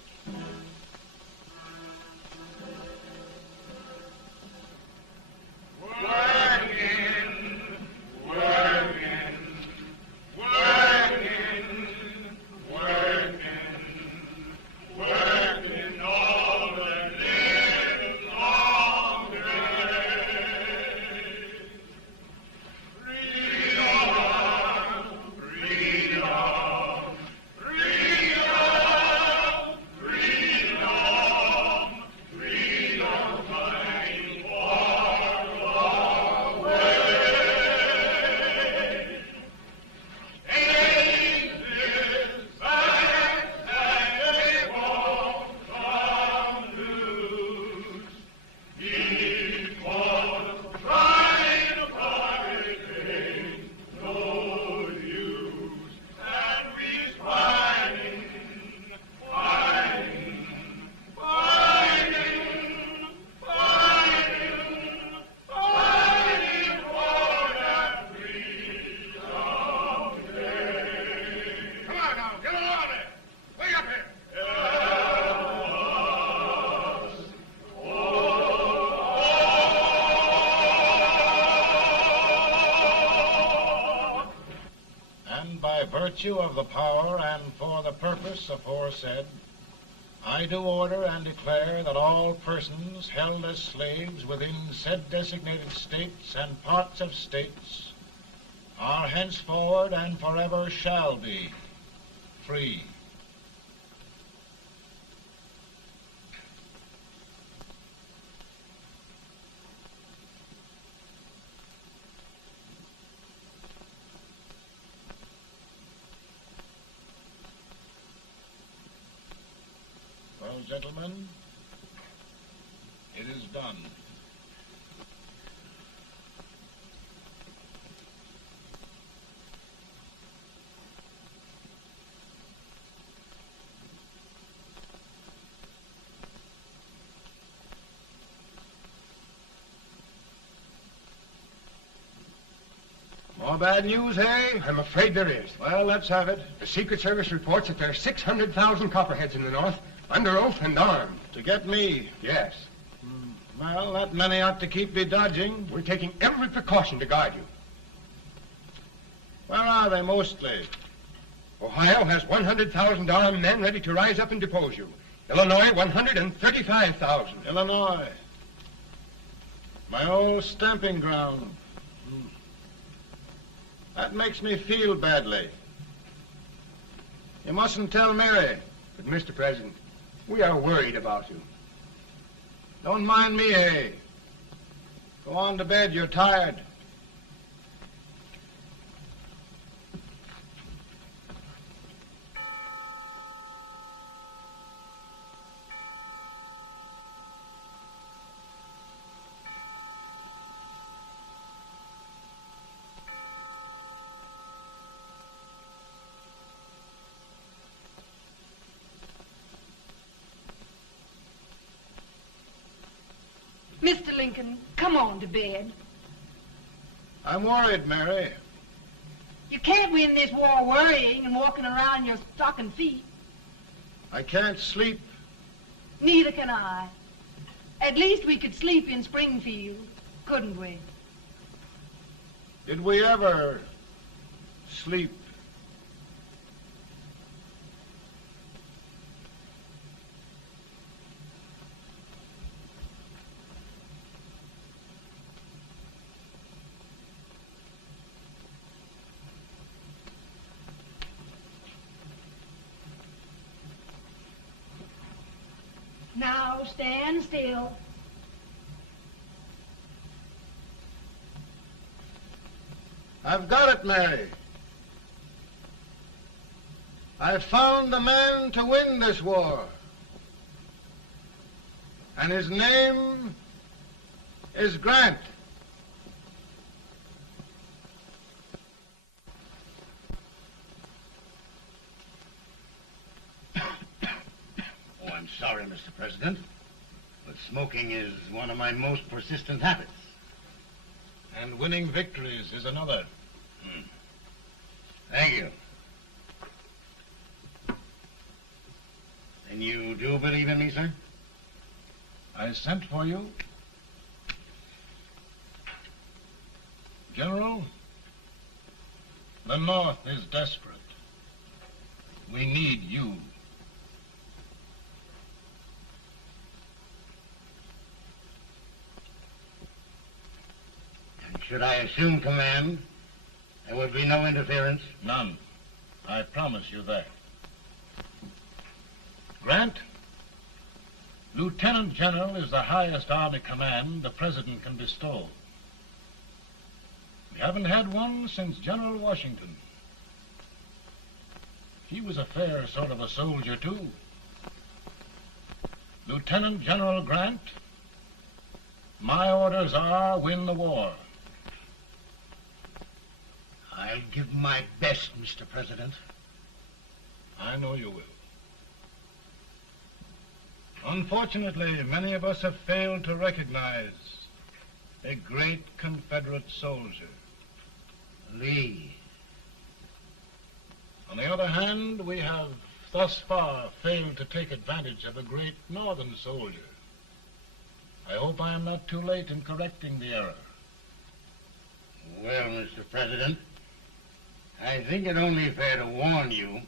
Virtue of the power and for the purpose aforesaid, I do order and declare that all persons held as slaves within said designated states and parts of states are henceforward and forever shall be free. Well, gentlemen, it is done. More bad news, hey? I'm afraid there is. Well, let's have it. The Secret Service reports that there are 600,000 copperheads in the North, under oath and armed. To get me? Yes. Well, that many ought to keep me dodging. We're taking every precaution to guard you. Where are they mostly? Ohio has 100,000 men ready to rise up and depose you. Illinois, 135,000. Illinois. My old stamping ground. That makes me feel badly. You mustn't tell Mary. But, Mr. President, we are worried about you. Don't mind me, eh? Go on to bed. You're tired. Mr. Lincoln, come on to bed. I'm worried, Mary. You can't win this war worrying and walking around your stocking feet. I can't sleep. Neither can I. At least we could sleep in Springfield, couldn't we? Did we ever sleep? Now stand still. I've got it, Mary. I've found the man to win this war. And his name is Grant. Oh, I'm sorry, Mr. President, but smoking is one of my most persistent habits. And winning victories is another. Thank you. Then you do believe in me, sir? I sent for you. General, the North is desperate. We need you. And should I assume command, there would be no interference? None. I promise you that. Grant, Lieutenant General is the highest army command the President can bestow. We haven't had one since General Washington. He was a fair sort of a soldier, too. Lieutenant General Grant, my orders are win the war. I'll give my best, Mr. President. I know you will. Unfortunately, many of us have failed to recognize a great Confederate soldier, Lee. On the other hand, we have thus far failed to take advantage of a great Northern soldier. I hope I am not too late in correcting the error. Well, Mr. President, I think it only fair to warn you.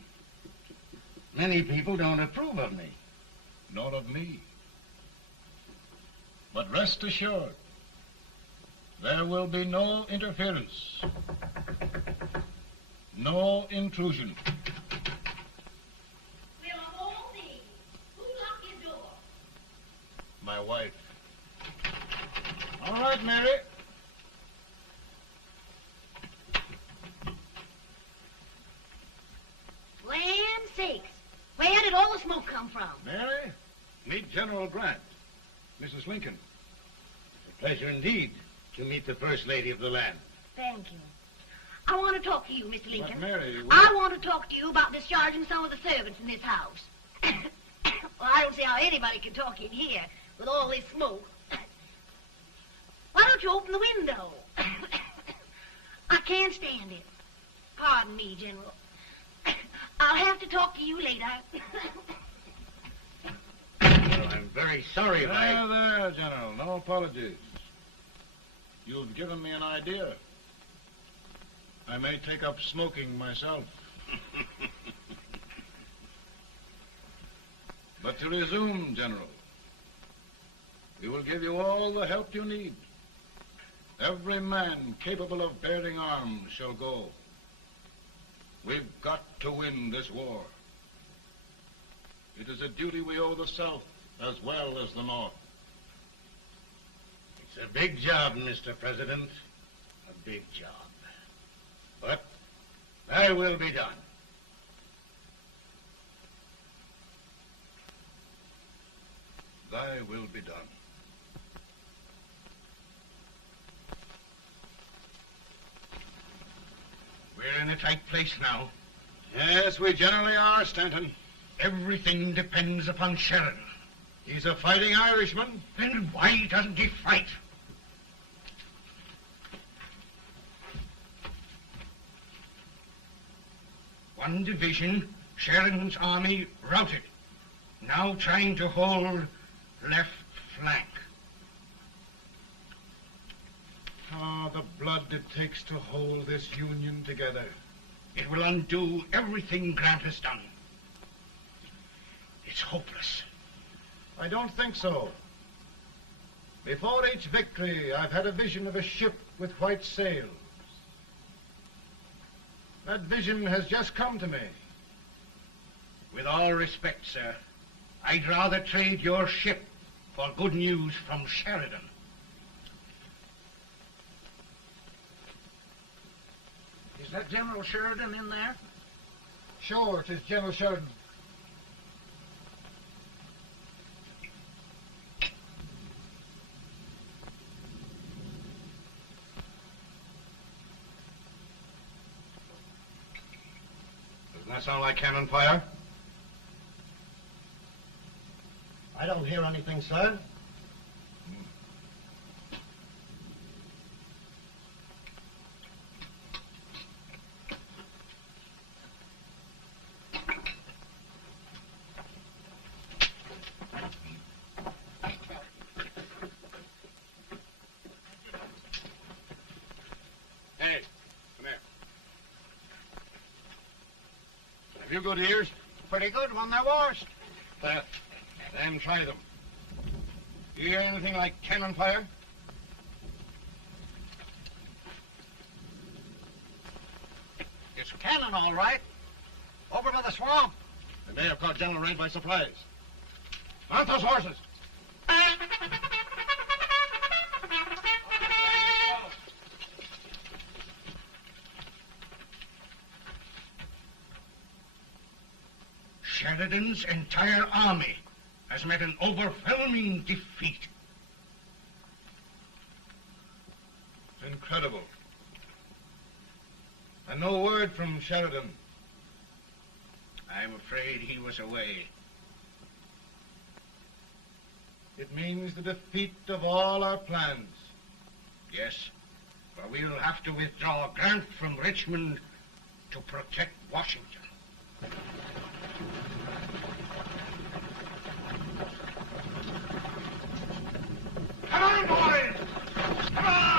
Many people don't approve of me. Nor of me. But rest assured, there will be no interference, no intrusion. We'll all be. Who locked your door? My wife. All right, Mary. Land sakes. Where did all the smoke come from? Mary, meet General Grant. Mrs. Lincoln. It's a pleasure indeed to meet the First Lady of the land. Thank you. I want to talk to you, Mr. Lincoln. But Mary, I want to talk to you about discharging some of the servants in this house. Well, I don't see how anybody can talk in here with all this smoke. Why don't you open the window? I can't stand it. Pardon me, General. I'll have to talk to you later. Well, I'm very sorry if I... There, General. No apologies. You've given me an idea. I may take up smoking myself. But to resume, General, we will give you all the help you need. Every man capable of bearing arms shall go. We've got to win this war. It is a duty we owe the South as well as the North. It's a big job, Mr. President. A big job. But thy will be done. Thy will be done. We're in a tight place now. Yes, we generally are, Stanton. Everything depends upon Sheridan. He's a fighting Irishman. Then why doesn't he fight? One division, Sheridan's army, routed. Now trying to hold left flank. Ah, the blood it takes to hold this Union together. It will undo everything Grant has done. It's hopeless. I don't think so. Before each victory, I've had a vision of a ship with white sails. That vision has just come to me. With all respect, sir, I'd rather trade your ship for good news from Sheridan. Is that General Sheridan in there? Sure, it is General Sheridan. Doesn't that sound like cannon fire? I don't hear anything, sir. Hey, come here. Have you good ears? Pretty good when they're washed. Then try them. Do you hear anything like cannon fire? It's cannon, all right. Over by the swamp. They may have caught General Raid by surprise. Mount those horses. Sheridan's entire army has met an overwhelming defeat. It's incredible. And no word from Sheridan. I'm afraid he was away. It means the defeat of all our plans. Yes, for we'll have to withdraw Grant from Richmond to protect Washington. Come on, boys! Come on!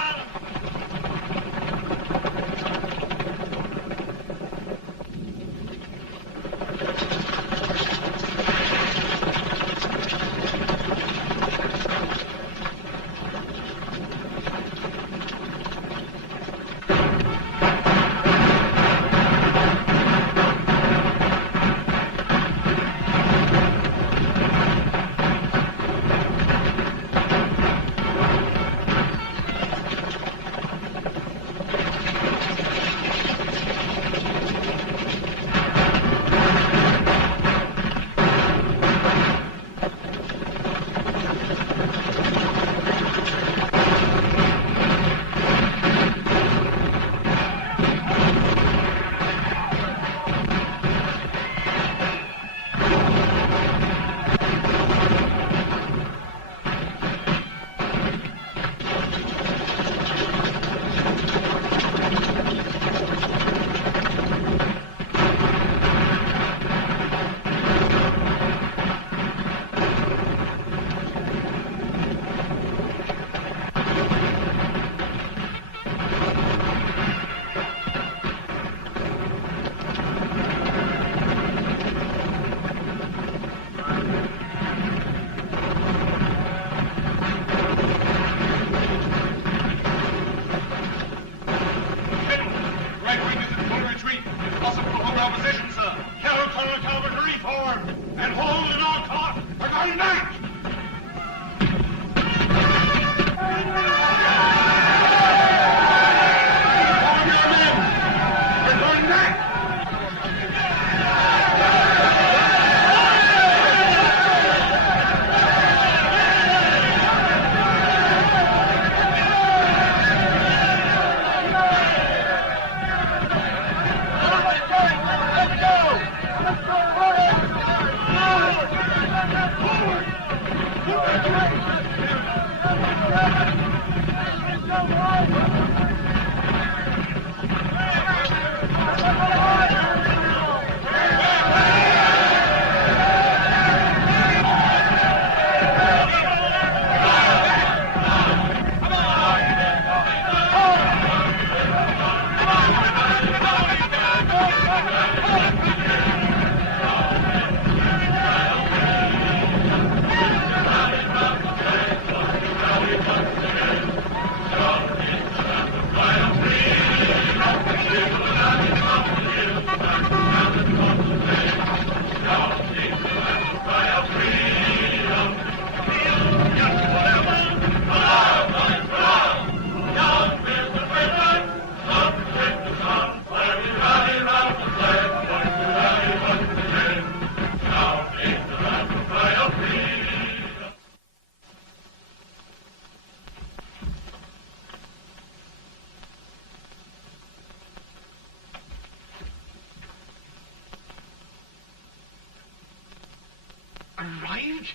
Arrived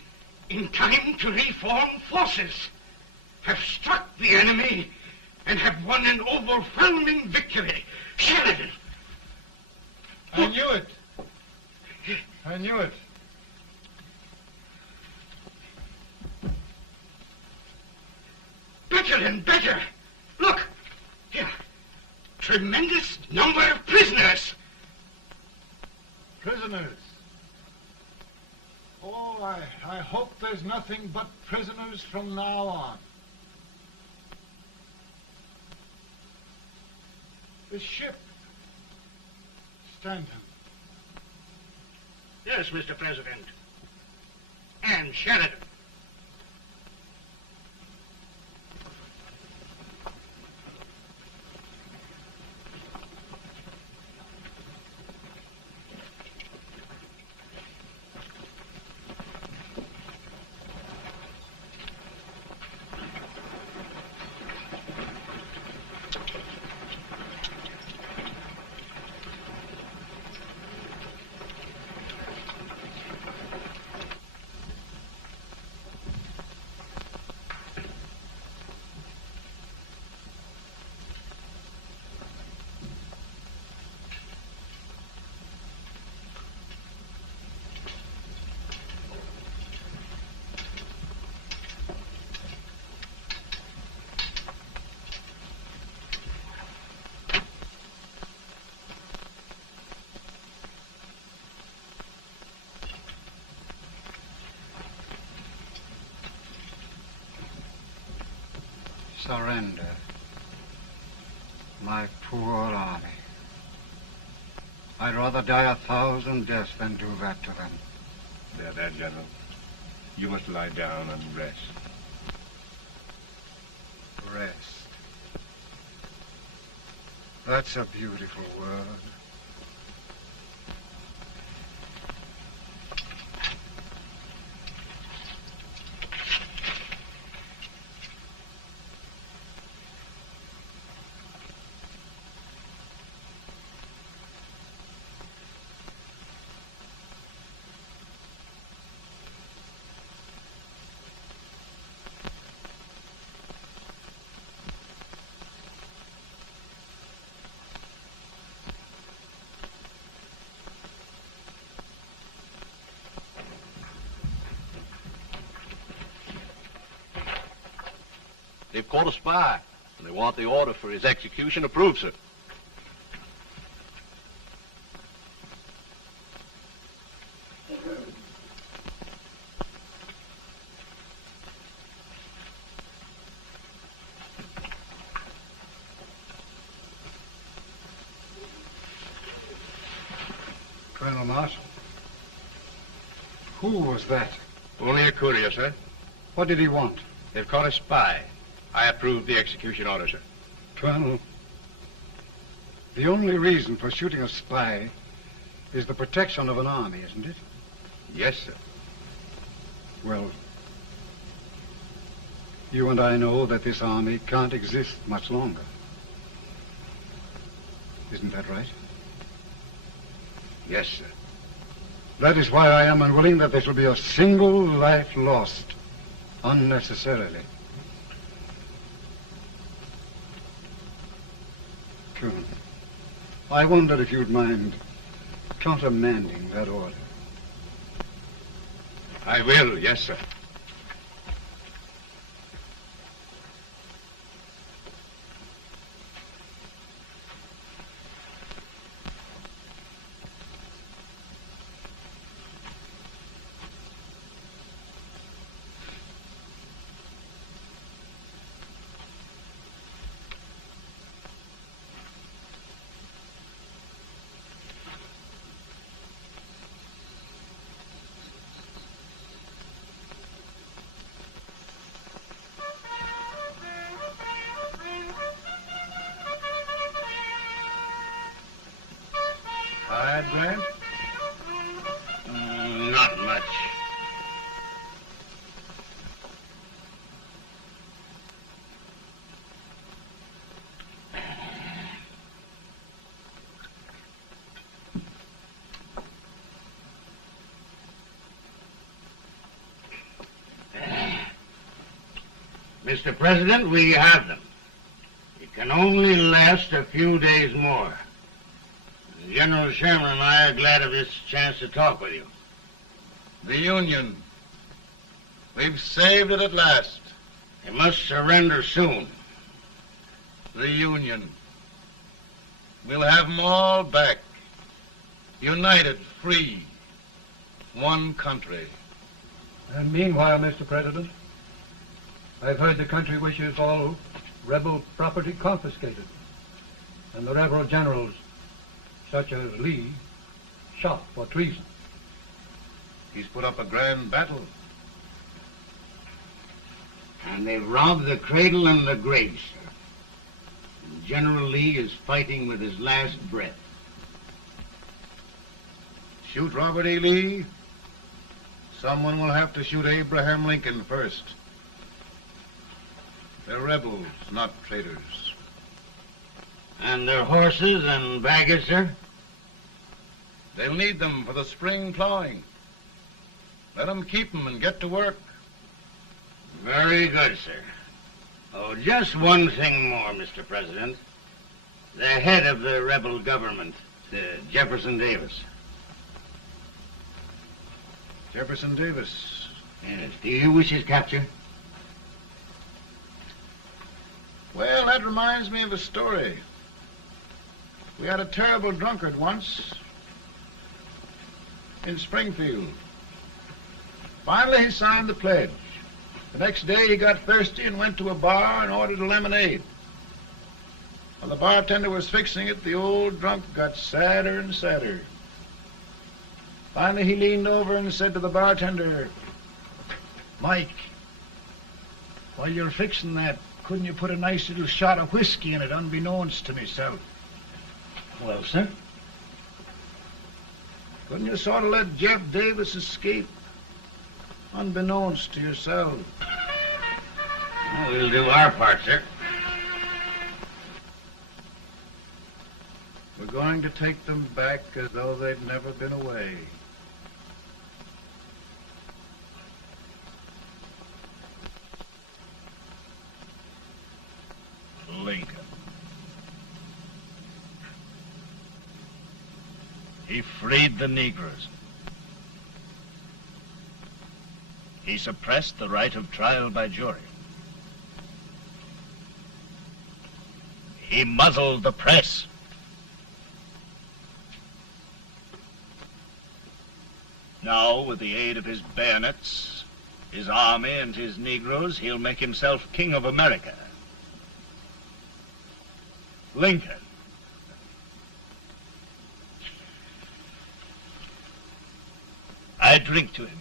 in time to reform forces, have struck the enemy, and have won an overwhelming victory. Sheridan! I knew it. I knew it. Better and better. Look, here. Tremendous number of prisoners. Prisoners? Oh, I hope there's nothing but prisoners from now on. The ship. Stanton. Yes, Mr. President. And Sheridan. Surrender. My poor army. I'd rather die 1,000 deaths than do that to them. There, General. You must lie down and rest. Rest. That's a beautiful word. They've caught a spy, and they want the order for his execution approved, sir. Colonel Marshall. Who was that? Only a courier, sir. What did he want? They've caught a spy. I approve the execution order, sir. Colonel, the only reason for shooting a spy is the protection of an army, isn't it? Yes, sir. Well, you and I know that this army can't exist much longer. Isn't that right? Yes, sir. That is why I am unwilling that there shall be a single life lost unnecessarily. Sure. I wondered if you'd mind countermanding that order. I will, yes, sir. Grant? Not much. Mr. President, we have them. It can only last a few days more. General Sherman and I are glad of this chance to talk with you. The Union. We've saved it at last. They must surrender soon. The Union. We'll have them all back. United, free. One country. And meanwhile, Mr. President, I've heard the country wishes all rebel property confiscated, and the rebel generals, such as Lee, shot for treason. He's put up a grand battle. And they've robbed the cradle and the grave, sir. And General Lee is fighting with his last breath. Shoot Robert E. Lee? Someone will have to shoot Abraham Lincoln first. They're rebels, not traitors. And their horses and baggage, sir? They'll need them for the spring plowing. Let them keep them and get to work. Very good, sir. Oh, just one thing more, Mr. President. The head of the rebel government, Jefferson Davis. Jefferson Davis? Yes. Do you wish his capture? Well, that reminds me of a story. We had a terrible drunkard once in Springfield. Finally, he signed the pledge. The next day, he got thirsty and went to a bar and ordered a lemonade. While the bartender was fixing it, the old drunk got sadder and sadder. Finally, he leaned over and said to the bartender, "Mike, while you're fixing that, couldn't you put a nice little shot of whiskey in it, unbeknownst to myself?" Well, sir? Couldn't you sort of let Jeff Davis escape, unbeknownst to yourself? Well, we'll do our part, sir. We're going to take them back as though they'd never been away. Lincoln. He freed the Negroes. He suppressed the right of trial by jury. He muzzled the press. Now, with the aid of his bayonets, his army, and his Negroes, he'll make himself king of America. Lincoln. I drink to him.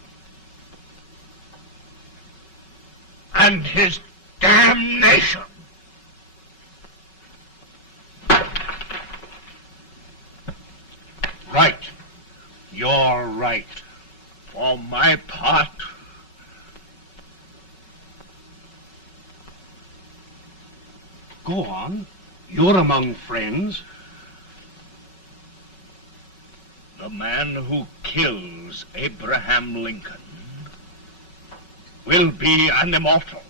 And his damnation. Right. You're right. For my part, go on. You're among friends. the man who kills Abraham Lincoln will be an immortal.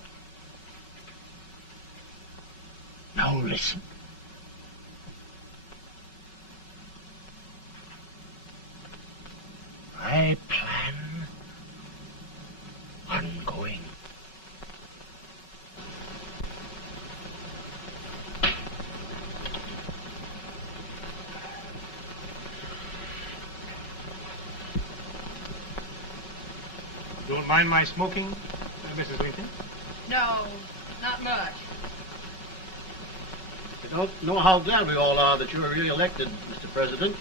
Now listen. My plan ongoing. Don't mind my smoking, Mrs. Lincoln? No, not much. I don't know how glad we all are that you're re-elected, Mr. President.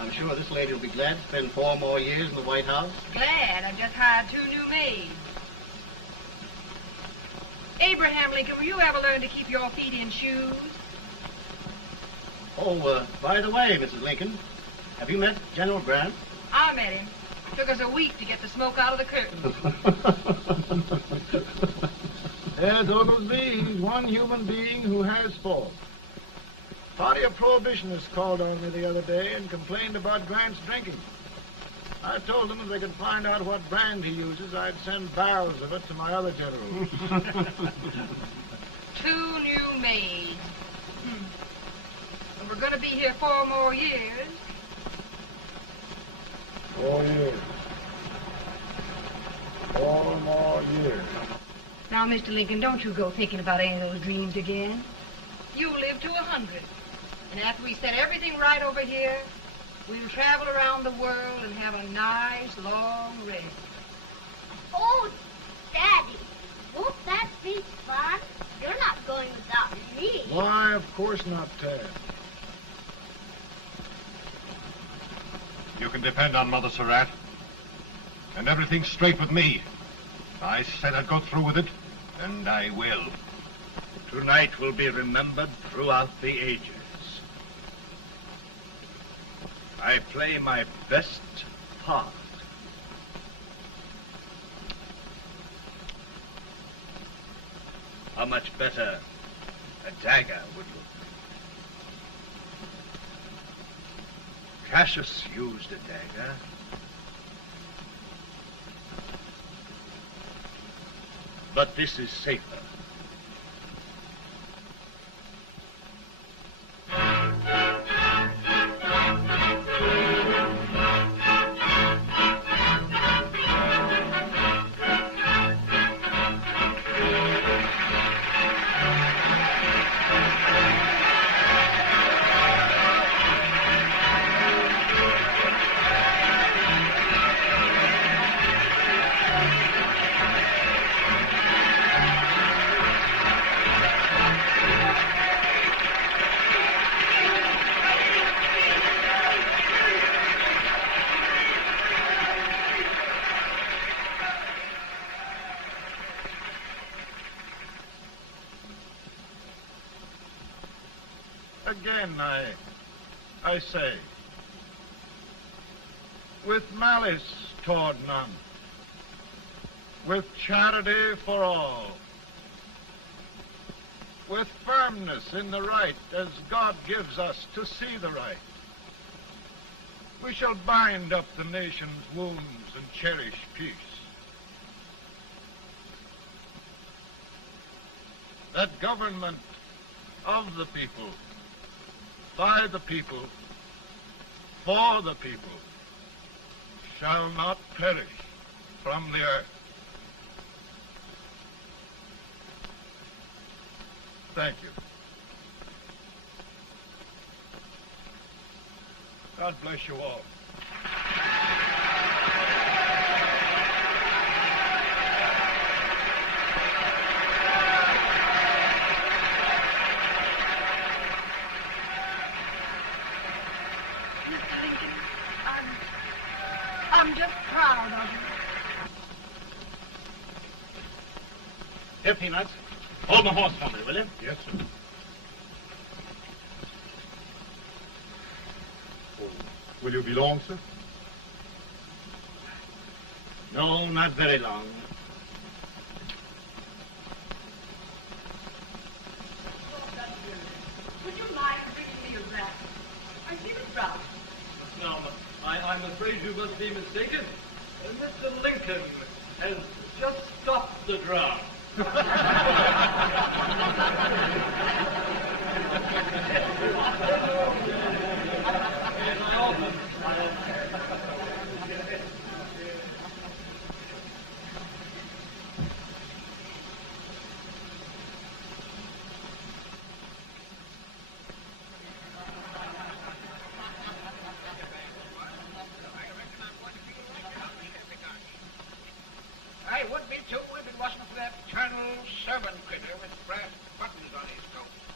I'm sure this lady will be glad to spend 4 more years in the White House. Glad. I've just hired 2 new maids. Abraham Lincoln, will you ever learn to keep your feet in shoes? Oh, by the way, Mrs. Lincoln, have you met General Grant? I met him. Took us a week to get the smoke out of the curtain. Yes, Oglesby, he's one human being who has faults. Party of Prohibitionists called on me the other day and complained about Grant's drinking. I told them if they could find out what brand he uses, I'd send barrels of it to my other generals. 2 new maids. And we're going to be here 4 more years. 4 years. 4 more years. Now, Mr. Lincoln, don't you go thinking about any of those dreams again. You live to 100. And after we set everything right over here, we'll travel around the world and have a nice, long rest. Oh, Daddy, won't that be fun? You're not going without me. Why, of course not, Tad. You can depend on Mother Surratt. And everything's straight with me. I said I'd go through with it, and I will. Tonight will be remembered throughout the ages. I play my best part. How much better a dagger would look. Cassius used a dagger. But this is safer. Again, I say, with malice toward none, with charity for all, with firmness in the right as God gives us to see the right, we shall bind up the nation's wounds and cherish peace. That government of the people, by the people, for the people, shall not perish from the earth. Thank you. God bless you all. I'm just proud of you. Here, Peanuts. Hold my horse for me, will you? Yes, sir. Oh, will you be long, sir? No, not very long. Would you mind bringing me a wrap? I feel it brown. Now, I'm afraid you must be mistaken. Mr. Lincoln has just stopped the draft. marketer with brass buttons on his coat.